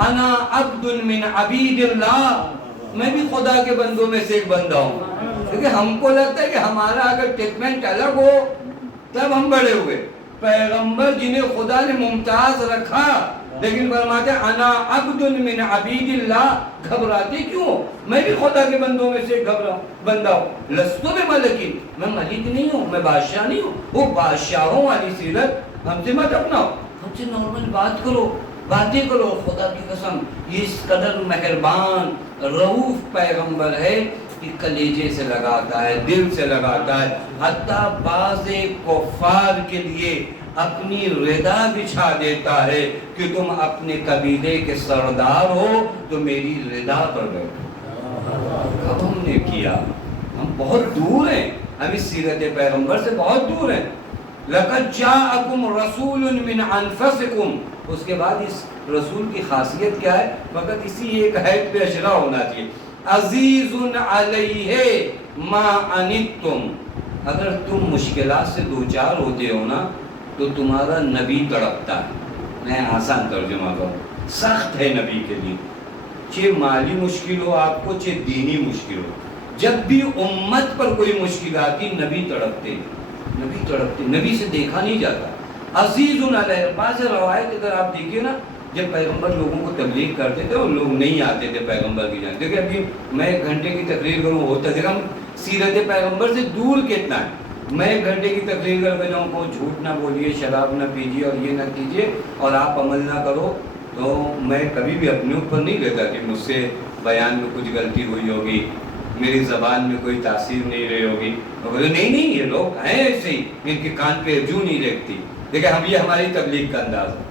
انا عبد من عبید اللہ، میں بھی خدا کے بندوں میں سے ایک بندہ ہوں۔ کیونکہ ہم کو لگتا ہے کہ ہمارا اگر ٹریٹمنٹ الگ ہو تب ہم بڑے ہوئے، پیغمبر جنہیں خدا نے ممتاز رکھا، لیکن فرماتے انا عبد من عبید اللہ، گھبراتے کیوں؟ میں بھی خدا کے بندوں میں سے بندہ ہوں۔ لستو بملکین، میں ملک نہیں ہوں، میں بادشاہ نہیں ہوں۔ وہ بادشاہوں والی سیرت ہم سے مت اپناؤ، ہم سے نارمل بات کرو، باتیں کرو۔ خدا کی قسم یہ اس قدر مہربان رؤوف پیغمبر ہے کہ کلیجے سے لگاتا ہے، دل سے لگاتا ہے، حتیٰ بعض کفار کے لیے اپنی رضا بچھا دیتا ہے کہ تم اپنے قبیلے کے سردار ہو تو میری رضا پر بیٹھو۔ اب ہم نے کیا، ہم بہت دور ہیں، ہم اس سیرت پیغمبر سے بہت دور ہیں۔ لَقَدْ جَاءَكُمْ رَسُولٌ مِّنْ أَنفُسِكُمْ، اس کے بعد اس رسول کی خاصیت کیا ہے؟ فقط اسی ایک حید پہ اشرا ہونا چاہیے، عزیز علیہ ما عنتم، اگر تم مشکلات سے دوچار ہوتے ہو نا تو تمہارا نبی تڑپتا ہے۔ میں آسان ترجمہ کروں، سخت ہے نبی کے لیے، چاہے مالی مشکل ہو آپ کو، چاہے دینی مشکل ہو، جب بھی امت پر کوئی مشکل آتی نبی تڑپتے، نبی تڑپتے، نبی سے دیکھا نہیں جاتا۔ عزیز علیہ، بعض روایت اگر آپ دیکھیے نا، جب پیغمبر لوگوں کو تبلیغ کرتے تھے اور لوگ نہیں آتے تھے پیغمبر کی جانب، دیکھیں ابھی میں 1 گھنٹے کی تقریر کروں ہوتا ہے، ہم سیرت پیغمبر سے دور کتنا ہے۔ میں 1 گھنٹے کی تقریر کر کے جاؤں کو جھوٹ نہ بولیے، شراب نہ پیجیے اور یہ نہ کیجیے اور آپ عمل نہ کرو، تو میں کبھی بھی اپنے اوپر نہیں لیتا کہ مجھ سے بیان میں کچھ غلطی ہوئی ہوگی، میری زبان میں کوئی تاثیر نہیں رہی ہوگی۔ نہیں یہ لوگ ہیں ایسے ہی، ان کے کان پہ جو نہیں دیکھتی۔ دیکھیں ہم یہ ہماری تبلیغ کا انداز ہے۔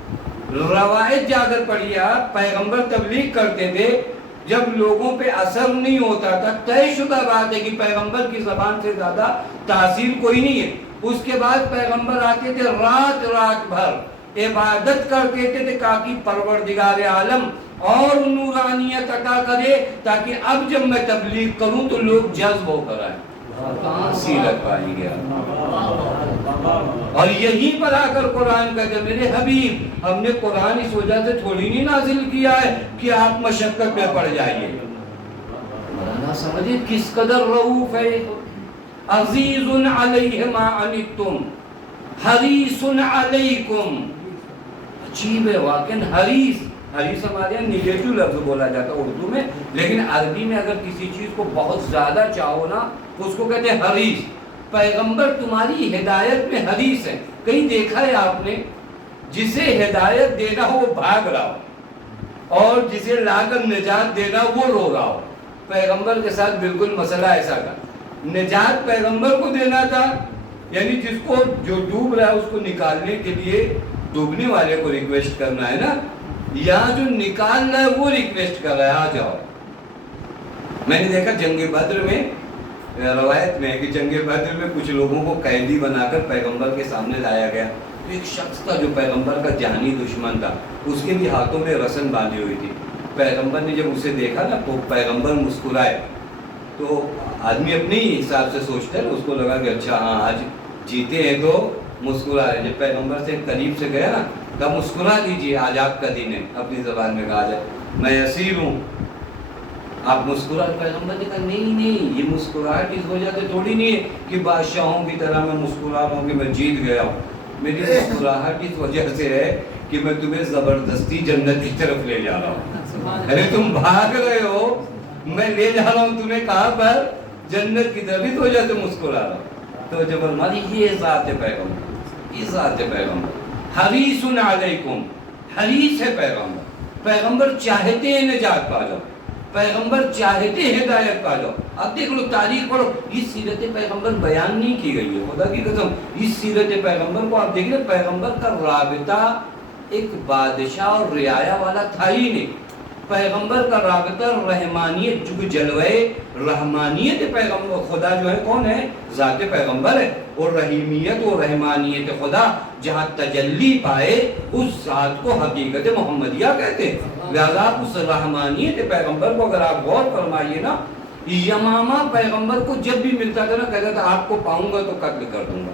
روایت جا کر پڑھیے آپ، پیغمبر تبلیغ کرتے تھے، جب لوگوں پہ اثر نہیں ہوتا تھا، طے شدہ بات ہے کہ پیغمبر کی زبان سے زیادہ تاثیر کوئی نہیں ہے۔ اس کے بعد پیغمبر آتے تھے، رات رات بھر عبادت کرتے تھے تاکہ پروردگار عالم اور نورانیت عطا کرے، تاکہ اب جب میں تبلیغ کروں تو لوگ جذب ہو کر آئیں۔ کہاں سیرت پائی گیا؟ اور یہیں پر آ کر قرآن کا کہ میرے حبیب، ہم نے قرآن اس وجہ سے تھوڑی نہیں نازل کیا ہے کہ آپ مشقت میں پڑ جائیے۔ مولانا سمجھے کس قدر رؤوف ہے، عزیز علیہ ما عنتم حریص علیکم۔ عجیب ہے واقعاً، حریص ہمارے یہاں نیگیٹو لفظ بولا جاتا ہے اردو میں، لیکن عربی میں اگر کسی چیز کو بہت زیادہ چاہو نا اس کو کہتے ہیں حریص۔ پیغمبر تمہاری ہدایت میں حریص ہے۔ کہیں دیکھا ہے آپ نے جسے ہدایت دینا ہو وہ بھاگ رہا ہو اور جسے لا کر نجات دینا وہ رو رہا ہو؟ پیغمبر کے ساتھ بالکل مسئلہ ایسا تھا، نجات پیغمبر کو دینا تھا، یعنی جس کو جو ڈوب رہا ہے اس کو نکالنے کے لیے ڈوبنے والے کو ریکویسٹ کرنا ہے نا، یہاں جو نکال رہا ہے وہ ریکویسٹ کر رہا ہے آ جاؤ۔ میں نے دیکھا جنگ بدر میں، روایت میں ہے کہ جنگ بدر میں کچھ لوگوں کو قیدی بنا کر پیغمبر کے سامنے لایا گیا، تو ایک شخص تھا جو پیغمبر کا جانی دشمن تھا، اس کے بھی ہاتھوں میں رسن باندھی ہوئی تھی۔ پیغمبر نے جب اسے دیکھا نا تو پیغمبر مسکرائے، تو آدمی اپنے ہی حساب سے سوچتا ہے نا، اس کو لگا کہ اچھا ہاں آج جیتے ہیں تو مسکرا رہے۔ جب پیغمبر سے قریب سے گیا نا کہا مسکرا دیجیے، آج آپ کا دن ہے، اپنی زبان میں کہا جائے، میں اسیر ہوں، آپ مسکرا۔ پیغمبر نے کہا نہیں یہ مسکراہٹ اس وجہ سے تھوڑی نہیں ہے کہ بادشاہوں کی طرح میں مسکرا رہا ہوں کہ میں جیت گیا ہوں، میری مسکراہٹ اس وجہ سے ہے کہ میں تمہیں زبردستی جنت کی طرف لے جا رہا ہوں۔ ارے تم بھاگ رہے ہو، میں لے جا رہا ہوں تمہیں کہاں پر؟ جنت کی طرف، اس وجہ سے مسکرا رہا ہوں۔ تو جب ہماری یہ ذات ہے پیغمبر، یہ ذات ہے پیغمبر، حریص علیکم، حریص ہے پیغمبر۔ پیغمبر چاہتے ہیں نجات پا جاؤ، پیغمبر چاہتے ہیں ہدایت پا جاؤ۔ اب دیکھ لو تاریخ پڑھو، یہ سیرت پیغمبر بیان نہیں کی گئی ہے، خدا کی قسم اس سیرت پیغمبر کو آپ دیکھ لیں، پیغمبر کا رابطہ ایک بادشاہ اور رعایا والا تھا ہی نہیں۔ پیغمبر کا رابطہ رحمانیت، چونکہ جلوہ رحمانیت پیغمبر خدا جو ہے کون ہے؟ ذات پیغمبر ہے، اور رحیمیت و رحمانیت خدا جہاں تجلی پائے اس ذات کو حقیقت محمدیہ کہتے ہیں۔ لہذا اس رحمانیت پیغمبر کو اگر آپ غور فرمائیے نا، یمامہ پیغمبر کو جب بھی ملتا تھا نا کہتا تھا آپ کو پاؤں گا تو قتل کر دوں گا،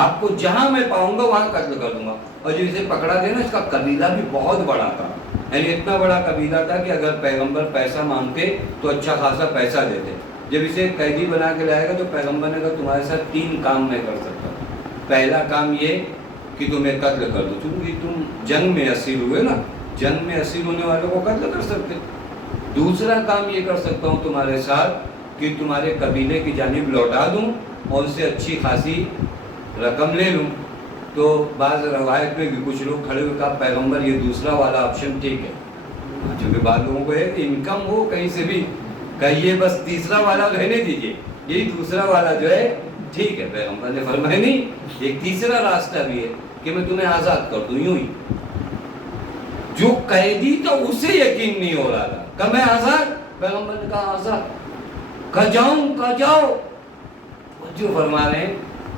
آپ کو جہاں میں پاؤں گا وہاں قتل کر دوں گا۔ اور جو اسے پکڑا گیا نا اس کا قبیلہ بھی بہت بڑا تھا، یعنی اتنا بڑا قبیلہ تھا کہ اگر پیغمبر پیسہ مانگتے تو اچھا خاصا پیسہ دیتے۔ جب اسے قیدی بنا کے لائے گا تو پیغمبر نے کہا تمہارے ساتھ 3 کام میں کر سکتا ہوں۔ پہلا کام یہ کہ تمہیں قتل کر دو، چونکہ تم جنگ میں اسیر ہوئے نا، جنگ میں اسیر ہونے والوں کو قتل کر سکتے۔ دوسرا کام یہ کر سکتا ہوں تمہارے ساتھ کہ تمہارے قبیلے کی جانب لوٹا دوں اور ان سے اچھی خاصی رقم لے لوں۔ تو بعض روایت میں بھی کچھ لوگ کھڑے ہوئے کہا پیغمبر یہ دوسرا والا آپشن ٹھیک ہے، چونکہ بعض لوگوں کو ہے کہ انکم ہو کہیں سے بھی، کہیے بس تیسرا والا رہنے دیجیے، یہی دوسرا والا جو ہے ٹھیک ہے۔ پیغمبر نے فرمایا نہیں، ایک تیسرا راستہ بھی ہے کہ میں تمہیں آزاد کر دوں۔ یوں ہی جو قیدی تھا اسے یقین نہیں ہو رہا تھا کہ میں آزاد، پیغمبر نے کہا آزاد کہا جاؤں، کہا جاؤ، جو فرما رہے ہیں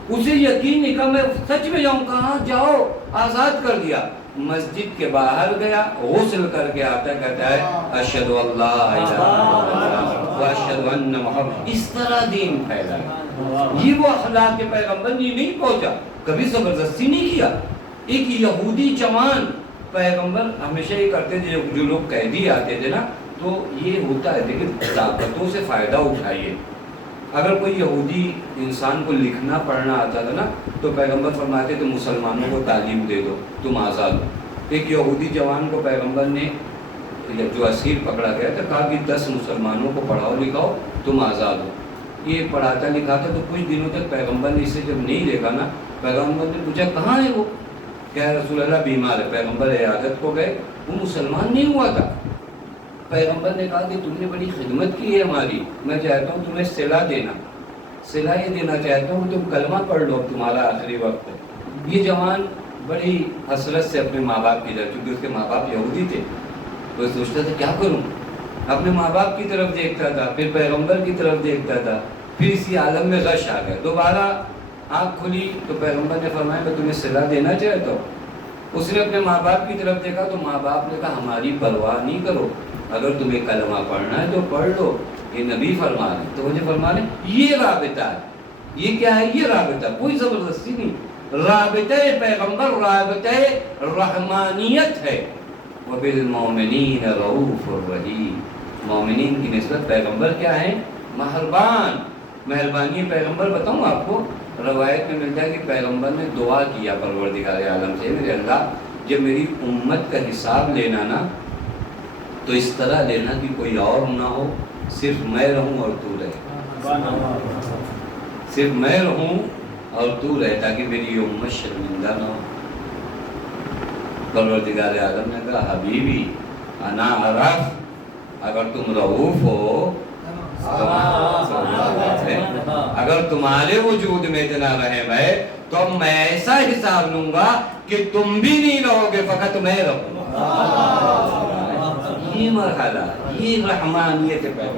اسے یقین نہیں، کہا میں سچ میں جاؤں، کہاں جاؤ، آزاد کر دیا۔ مسجد کے باہر گیا، غسل کر کے آتا کہتا ہے اشہد اللہ الہ الا اللہ واشہد ان محمد، اس طرح دین پھیلا۔ یہ وہ اخلاق کے پیغمبر یہ نہیں پہنچا، کبھی زبردستی نہیں کیا۔ ایک یہودی جوان پیغمبر ہمیشہ یہ کرتے تھے، جو لوگ قیدی آتے تھے نا تو یہ ہوتا ہے، لیکن طاقتوں سے فائدہ اٹھائیے۔ اگر کوئی یہودی انسان کو لکھنا پڑھنا آتا تھا نا تو پیغمبر فرماتے تھے مسلمانوں کو تعلیم دے دو تم آزاد ہو۔ ایک یہودی جوان کو پیغمبر نے جو اسیر پکڑا گیا تھا کہا کہ 10 مسلمانوں کو پڑھاؤ لکھاؤ تم آزاد ہو۔ یہ پڑھاتا لکھاتا تو کچھ دنوں تک پیغمبر نے اسے جب نہیں دیکھا نا، پیغمبر نے پوچھا کہاں ہے وہ؟ کہا رسول اللہ بیمار ہے۔ پیغمبر عیادت کو گئے، وہ مسلمان نہیں ہوا تھا۔ پیغمبر نے کہا کہ تم نے بڑی خدمت کی ہے ہماری، میں چاہتا ہوں تمہیں صلہ دینا، صلہ یہ دینا چاہتا ہوں تم کلمہ پڑھ لو، تمہارا آخری وقت ہے۔ یہ جوان بڑی حسرت سے اپنے ماں باپ کی طرف، چونکہ اس کے ماں باپ یہودی تھے، وہ سوچتا تھا کیا کروں، اپنے ماں باپ کی طرف دیکھتا تھا، پھر پیغمبر کی طرف دیکھتا تھا، پھر اسی عالم میں غش آ گیا۔ دوبارہ آنکھ کھلی تو پیغمبر نے فرمایا میں تمہیں صلہ دینا چاہتا ہوں۔ اس نے اپنے ماں باپ کی طرف دیکھا تو ماں باپ نے کہا ہماری پرواہ نہیں کرو، اگر تمہیں کلمہ پڑھنا ہے تو پڑھ لو، یہ نبی فرما رہے ہیں۔ تو مجھے فرما رہے ہیں یہ رابطہ ہے، یہ کیا ہے؟ یہ رابطہ، کوئی زبردستی نہیں، رابطہ پیغمبر، رابطہ رحمانیت ہے۔ وَبِالْمُؤْمِنِينَ رَءُوفٌ رَحِيمٌ، مومنین کی نسبت پیغمبر کیا ہے؟ مہربان، مہربانی پیغمبر۔ بتاؤں آپ کو، روایت میں ملتا ہے کہ پیغمبر نے دعا کیا پروردگار عالم سے، میرے اللہ جب میری امت کا حساب لینا نا تو اس طرح لینا کہ کوئی اور نہ ہو، صرف میں رہوں اور تو رہے، صرف میں رہوں اور تو رہے، تاکہ میری امت شرمندہ نہ ہو۔ پروردگار عالم نے کہا حبیبی انا عرف، اگر تم رؤوف ہو، اگر تمہارے وجود میں اتنا رحم ہے تو میں ایسا حساب لوں گا کہ تم بھی نہیں رہو گے، فقط میں رہوں گا۔ یہ مرحلہ، یہ رحمانیت ہے،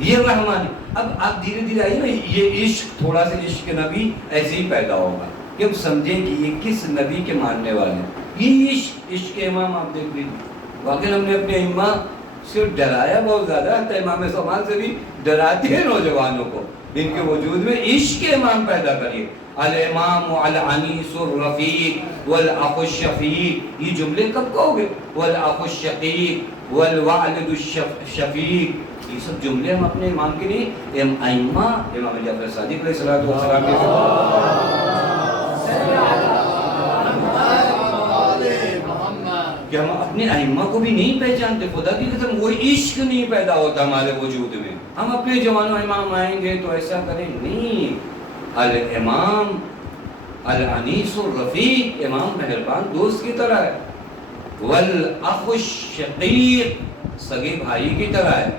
یہ رحمانی۔ اب آپ دھیرے دھیرے آئیے نا، یہ عشق، تھوڑا سا عشق نبی ایسے ہی پیدا ہوگا کہ اب سمجھیں کہ یہ کس نبی کے ماننے والے ہیں۔ یہ عشق امام آپ دیکھ لیجیے، واقعی ہم نے اپنے امام سے ڈرایا بہت زیادہ، حتی امام سلمان سے بھی ڈراتے ہیں نوجوانوں کو، ان کے وجود میں عشق امام پیدا کریے۔ الامام الانیس الرفیق والاخ الشفیق، یہ جملے کب کہو گے؟ والاخ الشقیق والوالد الشفیق، یہ سب جملے ہم اپنے امام کے لیے، ائمہ امام جعفر صادق علیہ الصلوۃ والسلام کہ ہم اپنے ائمہ کو بھی نہیں پہچانتے، خدا کی قسم وہ عشق نہیں پیدا ہوتا ہمارے وجود میں۔ ہم اپنے جوانوں امام آئیں گے تو ایسا کریں نہیں، الامام الانیس الرفیق، امام مہربان دوست کی طرح ہے، والاخ الشقیق سگے بھائی کی طرح ہے،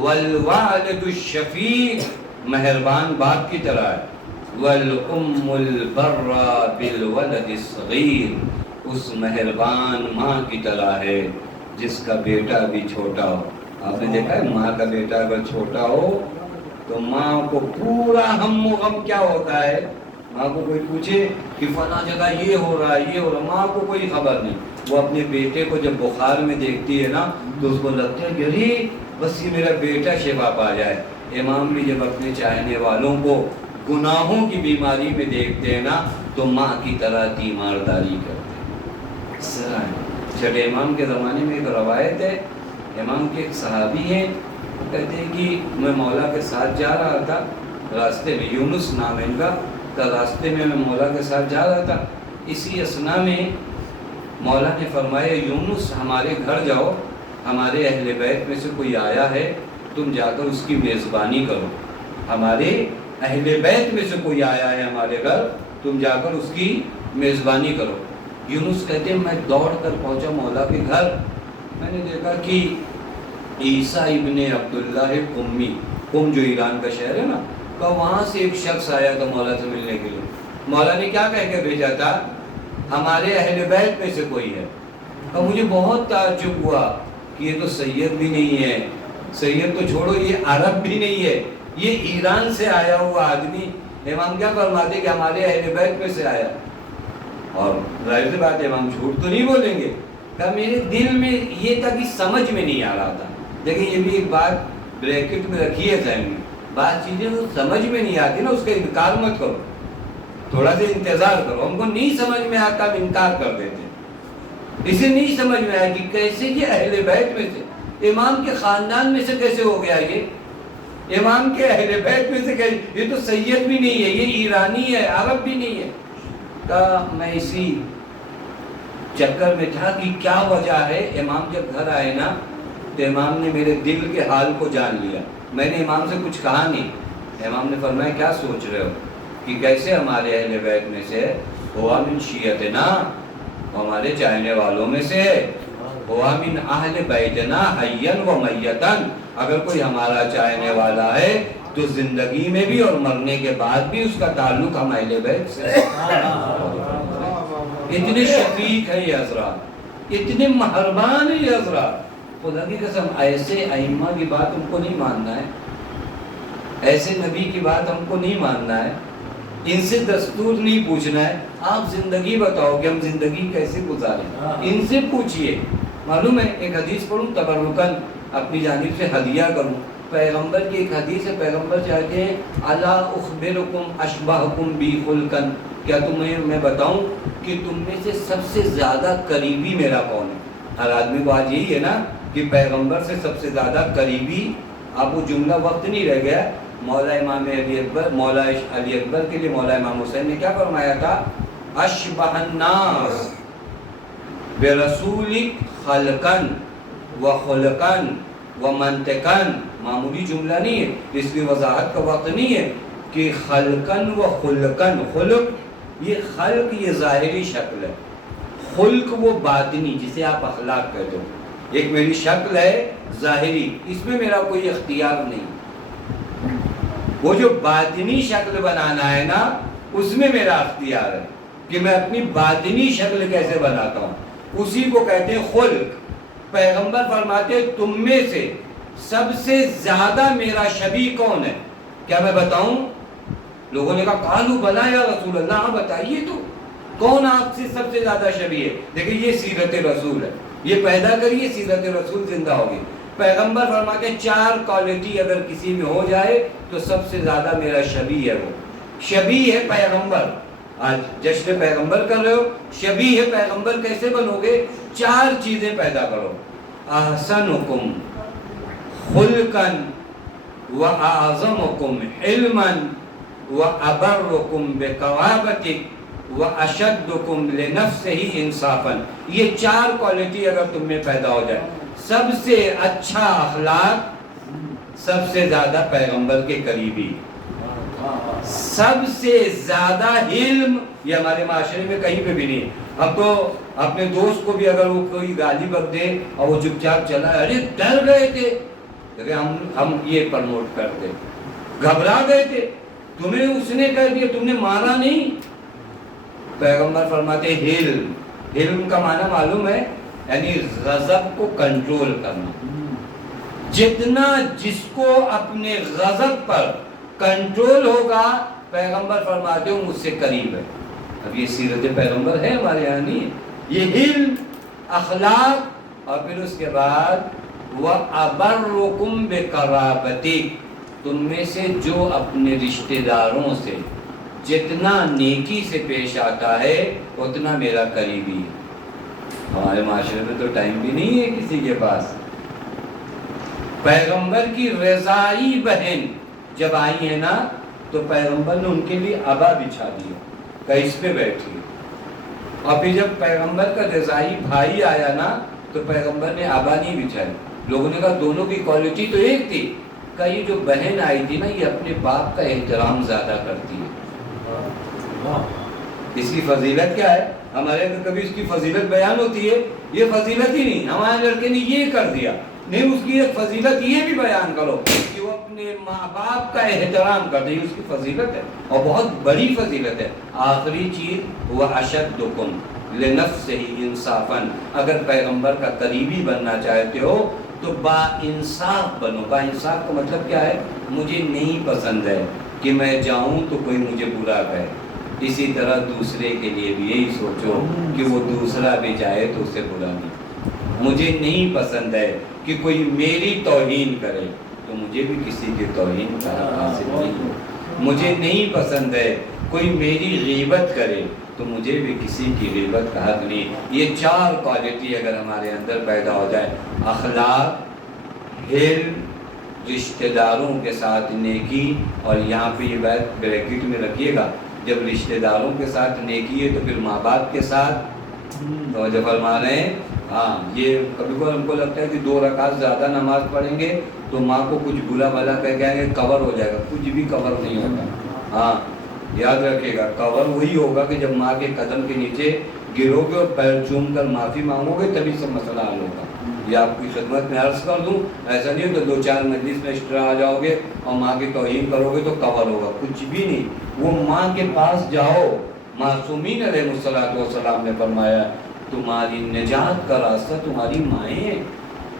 والوالد الشفیق مہربان باپ کی طرح ہے، والام البرہ بالولد الصغیر اس مہربان ماں کی طرح ہے، جس کا بیٹا بھی چھوٹا ہو. آپ نے دیکھا ہے ماں کا بیٹا اگر چھوٹا ہو تو ماں کو پورا ہم و غم کیا ہوتا ہے. ماں کو کوئی پوچھے کہ فلاں جگہ یہ ہو رہا ہے یہ ہو رہا ہے، ماں کو کوئی خبر نہیں. وہ اپنے بیٹے کو جب بخار میں دیکھتی ہے نا تو اس کو لگتا ہے کہ ارے بس یہ میرا بیٹا شفا پا جائے. امام بھی جب اپنے چاہنے والوں کو گناہوں کی بیماری میں دیکھتے ہیں نا تو ماں کی طرح تیمارداری کرتے ہیں. اس طرح ہے. چھٹے امام کے زمانے میں ایک روایت ہے، امام کے ایک صحابی ہیں، وہ کہتے ہیں کہ میں مولا کے ساتھ جا رہا تھا راستے میں، یونس نام ہے ان کا، تو راستے میں مولا کے ساتھ جا رہا تھا. اسی اسنا میں مولا نے فرمایا یونس ہمارے گھر جاؤ، ہمارے اہل بیت میں سے کوئی آیا ہے تم جا کر اس کی میزبانی کرو. ہمارے اہل بیت میں سے کوئی آیا ہے ہمارے گھر، تم جا کر اس کی میزبانی کرو. یونس کہتے ہیں میں دوڑ کر پہنچا مولا کے گھر. میں نے دیکھا کہ عیسیٰ ابن عبداللہ قمی، قم جو ایران کا شہر ہے نا، تو وہاں سے ایک شخص آیا تھا مولا سے ملنے کے لیے. مولا نے کیا کہہ کے بھیجا تھا؟ ہمارے اہل بیت میں سے کوئی ہے. اور مجھے بہت تعجب ہوا کہ یہ تو سید بھی نہیں ہے، سید تو چھوڑو یہ عرب بھی نہیں ہے، یہ ایران سے آیا ہوا آدمی. امام کیا فرماتے کہ ہمارے اہل بیت میں سے آیا. اور ظاہر سی بات ہے امام جھوٹ تو نہیں بولیں گے. کہ میرے دل میں یہ تھا کہ سمجھ میں نہیں آ رہا تھا. دیکھیں یہ بھی ایک بات بریکٹ میں رکھی ہے ذہن میں، بعض چیزیں تو سمجھ میں نہیں آتی نا اس کا انکار مت کرو، تھوڑا سا انتظار کرو. ہم کو نہیں سمجھ میں آتا ہم انکار کر دیتے. اسے نہیں سمجھ میں آیا کہ کیسے یہ اہل بیت میں سے، امام کے خاندان میں سے کیسے ہو گیا یہ، امام کے اہل بیت میں سے کیسے، یہ تو سید بھی نہیں ہے، یہ ایرانی ہے، عرب بھی نہیں ہے. میں اسی چکر میں تھا کہ کیا وجہ ہے. امام جب گھر آئے نا تو امام نے میرے دل کے حال کو جان لیا. میں نے امام سے کچھ کہا نہیں. امام نے فرمایا کیا سوچ رہے ہو کہ کیسے ہمارے اہل بیت میں سے ہوا من شیعتنا، ہمارے چاہنے والوں میں سے ہوا من اہل بیتنا حیا و میتا، اگر کوئی ہمارا چاہنے والا ہے تو زندگی میں بھی اور مرنے کے بعد بھی اس کا تعلق ہم اہل بیت سے. اتنے شفیق ہے یہ حضرات، اتنے مہربان ہے یہ حضرات. خدا کی قسم ایسے ائمہ کی بات ہم کو نہیں ماننا ہے، ایسے نبی کی بات ہم کو نہیں ماننا ہے، ان سے دستور نہیں پوچھنا ہے. آپ زندگی بتاؤ کہ ہم زندگی کیسے گزاریں، ان سے پوچھئے. معلوم ہے ایک حدیث پڑھوں تبرکاً اپنی جانب سے ہدیہ کروں. پیغمبر کی ایک حدیث ہے، پیغمبر چاہتے ہیں الا اخبرکم اشبہکم بی خلقا، کیا تمہیں میں بتاؤں کہ تم میں سے سب سے زیادہ قریبی میرا کون ہے. ہر آدمی کو آج یہی ہے نا کہ پیغمبر سے سب سے زیادہ قریبی. آپ وہ جملہ وقت نہیں رہ گیا. مولا امام علی اکبر، مولا علی اکبر کے لیے مولا امام حسین نے کیا فرمایا تھا؟ اشبہ الناس برسولک خلقن و خلقن و منطقن. معمولی جملہ نہیں ہے، اس کی وضاحت کا وقت نہیں ہے کہ خلقن و خلقن. خلق یہ خلق یہ ظاہری شکل ہے، خلق وہ باطنی جسے آپ اخلاق کہتے ہو. ایک میری شکل ہے ظاہری، اس میں میرا کوئی اختیار نہیں. وہ جو باطنی شکل بنانا ہے نا اس میں میرا اختیار ہے کہ میں اپنی باطنی شکل کیسے بناتا ہوں، اسی کو کہتے ہیں خلق. پیغمبر فرماتے ہیں تم میں سے سب سے زیادہ میرا شبیہ کون ہے؟ کیا میں بتاؤں؟ لوگوں نے کہا قالوا بلا یا رسول اللہ، ہاں بتائیے تو کون آپ سے سب سے زیادہ شبیہ ہے. دیکھیں یہ سیرت رسول ہے، یہ پیدا کریے سیرت رسول زندہ ہوگی. پیغمبر فرماتے ہیں 4 کوالٹی اگر کسی میں ہو جائے تو سب سے زیادہ میرا شبیہ ہے. وہ شبیہ ہے پیغمبر. آج جشن پیغمبر کر رہے ہو، شبیہ ہے پیغمبر کیسے بنو گے؟ 4 چیزیں پیدا کرو. احسنکم خلقا و اعظمکم علما و ابرکم بقوابتک و اشدکم لنفسہ انصافا. یہ 4 کوالٹی اگر تم میں پیدا ہو جائے، سب سے اچھا اخلاق، سب سے زیادہ پیغمبر کے قریبی، سب سے زیادہ علم. یہ ہمارے معاشرے میں کہیں پہ بھی نہیں. اب تو اپنے دوست کو بھی اگر وہ کوئی گالی بک دے اور وہ چپ چاپ چلا، ارے ڈر گئے تھے، ہم یہ پرموٹ کرتے، گھبرا گئے تھے، تمہیں اس نے کہہ دیا، تم نے مارا نہیں. پیغمبر فرماتے علم. علم کا معنی معلوم ہے؟ یعنی غضب کو کنٹرول کرنا. جتنا جس کو اپنے غضب پر کنٹرول ہوگا پیغمبر فرماتے ہو مجھ سے قریب ہے. اب یہ سیرت پیغمبر ہے ہمارے یہاں نہیں ہے. یہ علم اخلاق اور پھر اس کے بعد وَأَبَرُّكُمْ بِقَرَابَتِي تم میں سے جو اپنے رشتہ داروں سے جتنا نیکی سے پیش آتا ہے اتنا میرا قریبی ہے. ہمارے معاشرے میں تو ٹائم بھی نہیں ہے کسی کے پاس. پیغمبر کی رضائی بہن جب آئی ہے نا تو پیغمبر نے ان کے لیے عبا بچھا دیا کہ اس پہ بیٹھی. اور پھر جب پیغمبر کا رضائی بھائی آیا نا تو پیغمبر نے عبا نہیں بچھائی. لوگوں نے کہا دونوں کی کوالٹی تو ایک تھی. کہ یہ جو بہن آئی تھی نا یہ اپنے باپ کا احترام زیادہ کرتی ہے. اس کی فضیلت کیا ہے؟ ہمارے اگر کبھی اس کی فضیلت بیان ہوتی ہے یہ فضیلت ہی نہیں ہمارے لڑکے نے یہ کر دیا. نہیں، اس کی ایک فضیلت یہ بھی بیان کرو کہ وہ اپنے ماں باپ کا احترام کرتے. اس کی فضیلت ہے اور بہت بڑی فضیلت ہے. آخری چیز وہ اشدکم لنفسہ انصافا. اگر پیغمبر کا قریبی بننا چاہتے ہو تو با انصاف بنو. با انصاف کا مطلب کیا ہے؟ مجھے نہیں پسند ہے کہ میں جاؤں تو کوئی مجھے برا کہے، اسی طرح دوسرے کے لیے بھی یہی سوچو کہ وہ دوسرا بھی جائے تو اسے برا نہیں. مجھے نہیں پسند ہے کہ کوئی میری توہین کرے تو مجھے بھی کسی کی توہین کا حاصل نہیں ہو. مجھے نہیں پسند ہے کوئی میری غیبت کرے تو مجھے بھی کسی کی غیبت کا حق نہیں. یہ چار کوالٹی اگر ہمارے اندر پیدا ہو جائے، اخلاق، علم، رشتہ داروں کے ساتھ نیکی، اور یہاں پہ یہ بات بریکٹ میں رکھیے گا، جب رشتہ داروں کے ساتھ نیکی ہے تو پھر ماں باپ کے ساتھ توجہ فرما رہے ہیں. ہاں، یہ کبھی کبھی ہم کو لگتا ہے کہ 2 رکعت زیادہ نماز پڑھیں گے تو ماں کو کچھ بلا بھلا کہہ کے آئیں گے کور ہو جائے گا. کچھ بھی کور نہیں ہوتا. ہاں یاد رکھیے گا، کور وہی ہوگا کہ جب ماں کے قدم کے نیچے گرو گے اور پیر چوم کر معافی مانگو گے تبھی سب مسئلہ حل ہوگا. یہ آپ کی خدمت میں عرض کر دوں، ایسا نہیں ہو تو 2-4 مجلس میں ایکسٹرا آ جاؤ گے اور ماں کی توہین کرو گے تو کور ہوگا. کچھ بھی نہیں. وہ ماں کے پاس جاؤ. معصومین علیہ الصلوۃ والسلام نے فرمایا تمہاری نجات کا راستہ تمہاری مائیں ہیں،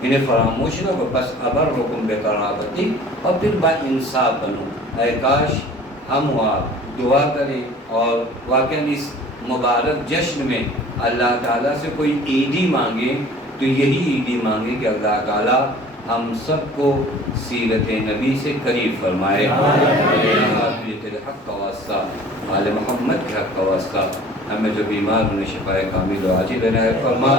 انہیں فراموش نہ کرو. بس ابرکم بقرابتی، اور پھر با انصاف بنو. اے کاش ہم و آپ دعا کریں اور واقعاً اس مبارک جشن میں اللہ تعالیٰ سے کوئی عیدی مانگے تو یہی عیدی مانگے کہ اللہ تعالیٰ ہم سب کو سیرت نبی سے قریب فرمائے. تیرے حق کا واسطہ، آل محمد کے حق کا واسطہ ہمیں جو بیمار انہیں شفاء کامل و عاجل عنایت فرما.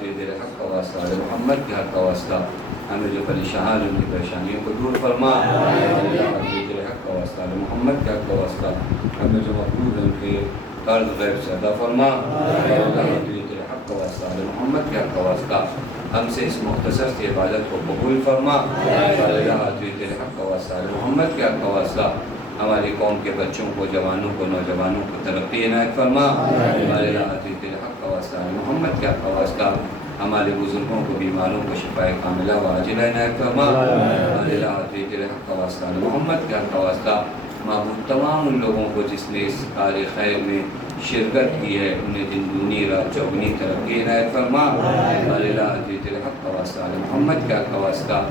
تیرے حق کا واسطہ، آل محمد کے حق کا واسطہ ہمیں جو پریشان ان کی پریشانیوں کو دور فرما. تیرے حق کا واسطہ، آل محمد کے حق کا واسطہ ہمیں جو مقبول ان کے قرض غیب سے ادا فرما. تیرے حق کا واسطہ، آل محمد کے حق کا واسطہ ہم سے اس مختصر سی عبادت کو قبول فرما. تیرے حق کا واسطہ، آل محمد کے حق کا واسطہ ہماری قوم کے بچوں کو، جوانوں کو، نوجوانوں کو ترقی عنایت فرما. تیرے حق کا واسطہ، آل محمد کے حق کا واسطہ ہمارے بزرگوں کو، بیماروں کو شفاء کاملہ و عاجلہ عنایت فرما. تیرے حق کا واسطہ، آل محمد کے حق کا واسطہ معبود تمام ان لوگوں کو جس نے اس کار خیر میں شرکت کی ہے انہیں دن دونی رات چوگنی ترقی عنایت فرما. تیرے حق کا واسطہ، آل محمد کے حق کا واسطہ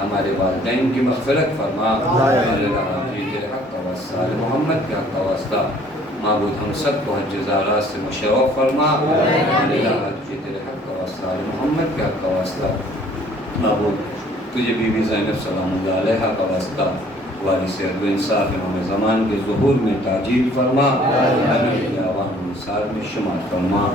ہمارے والدین کی مغفرت فرما. تیرے حق کا واسطہ، آل محمد کے حق کا واسطہ معبود ہم سب کو حج زارات سے مشرف فرما. تیرے حق کا واسطہ، آل محمد کے حق کا واسطہ معبود تجھے بی بی زینب سلام اللہ علیہ کا واسطہ وارث عدل و انصاف امام زمان کے ظہور میں تاجیل فرما. عوام انصار میں شمار فرما.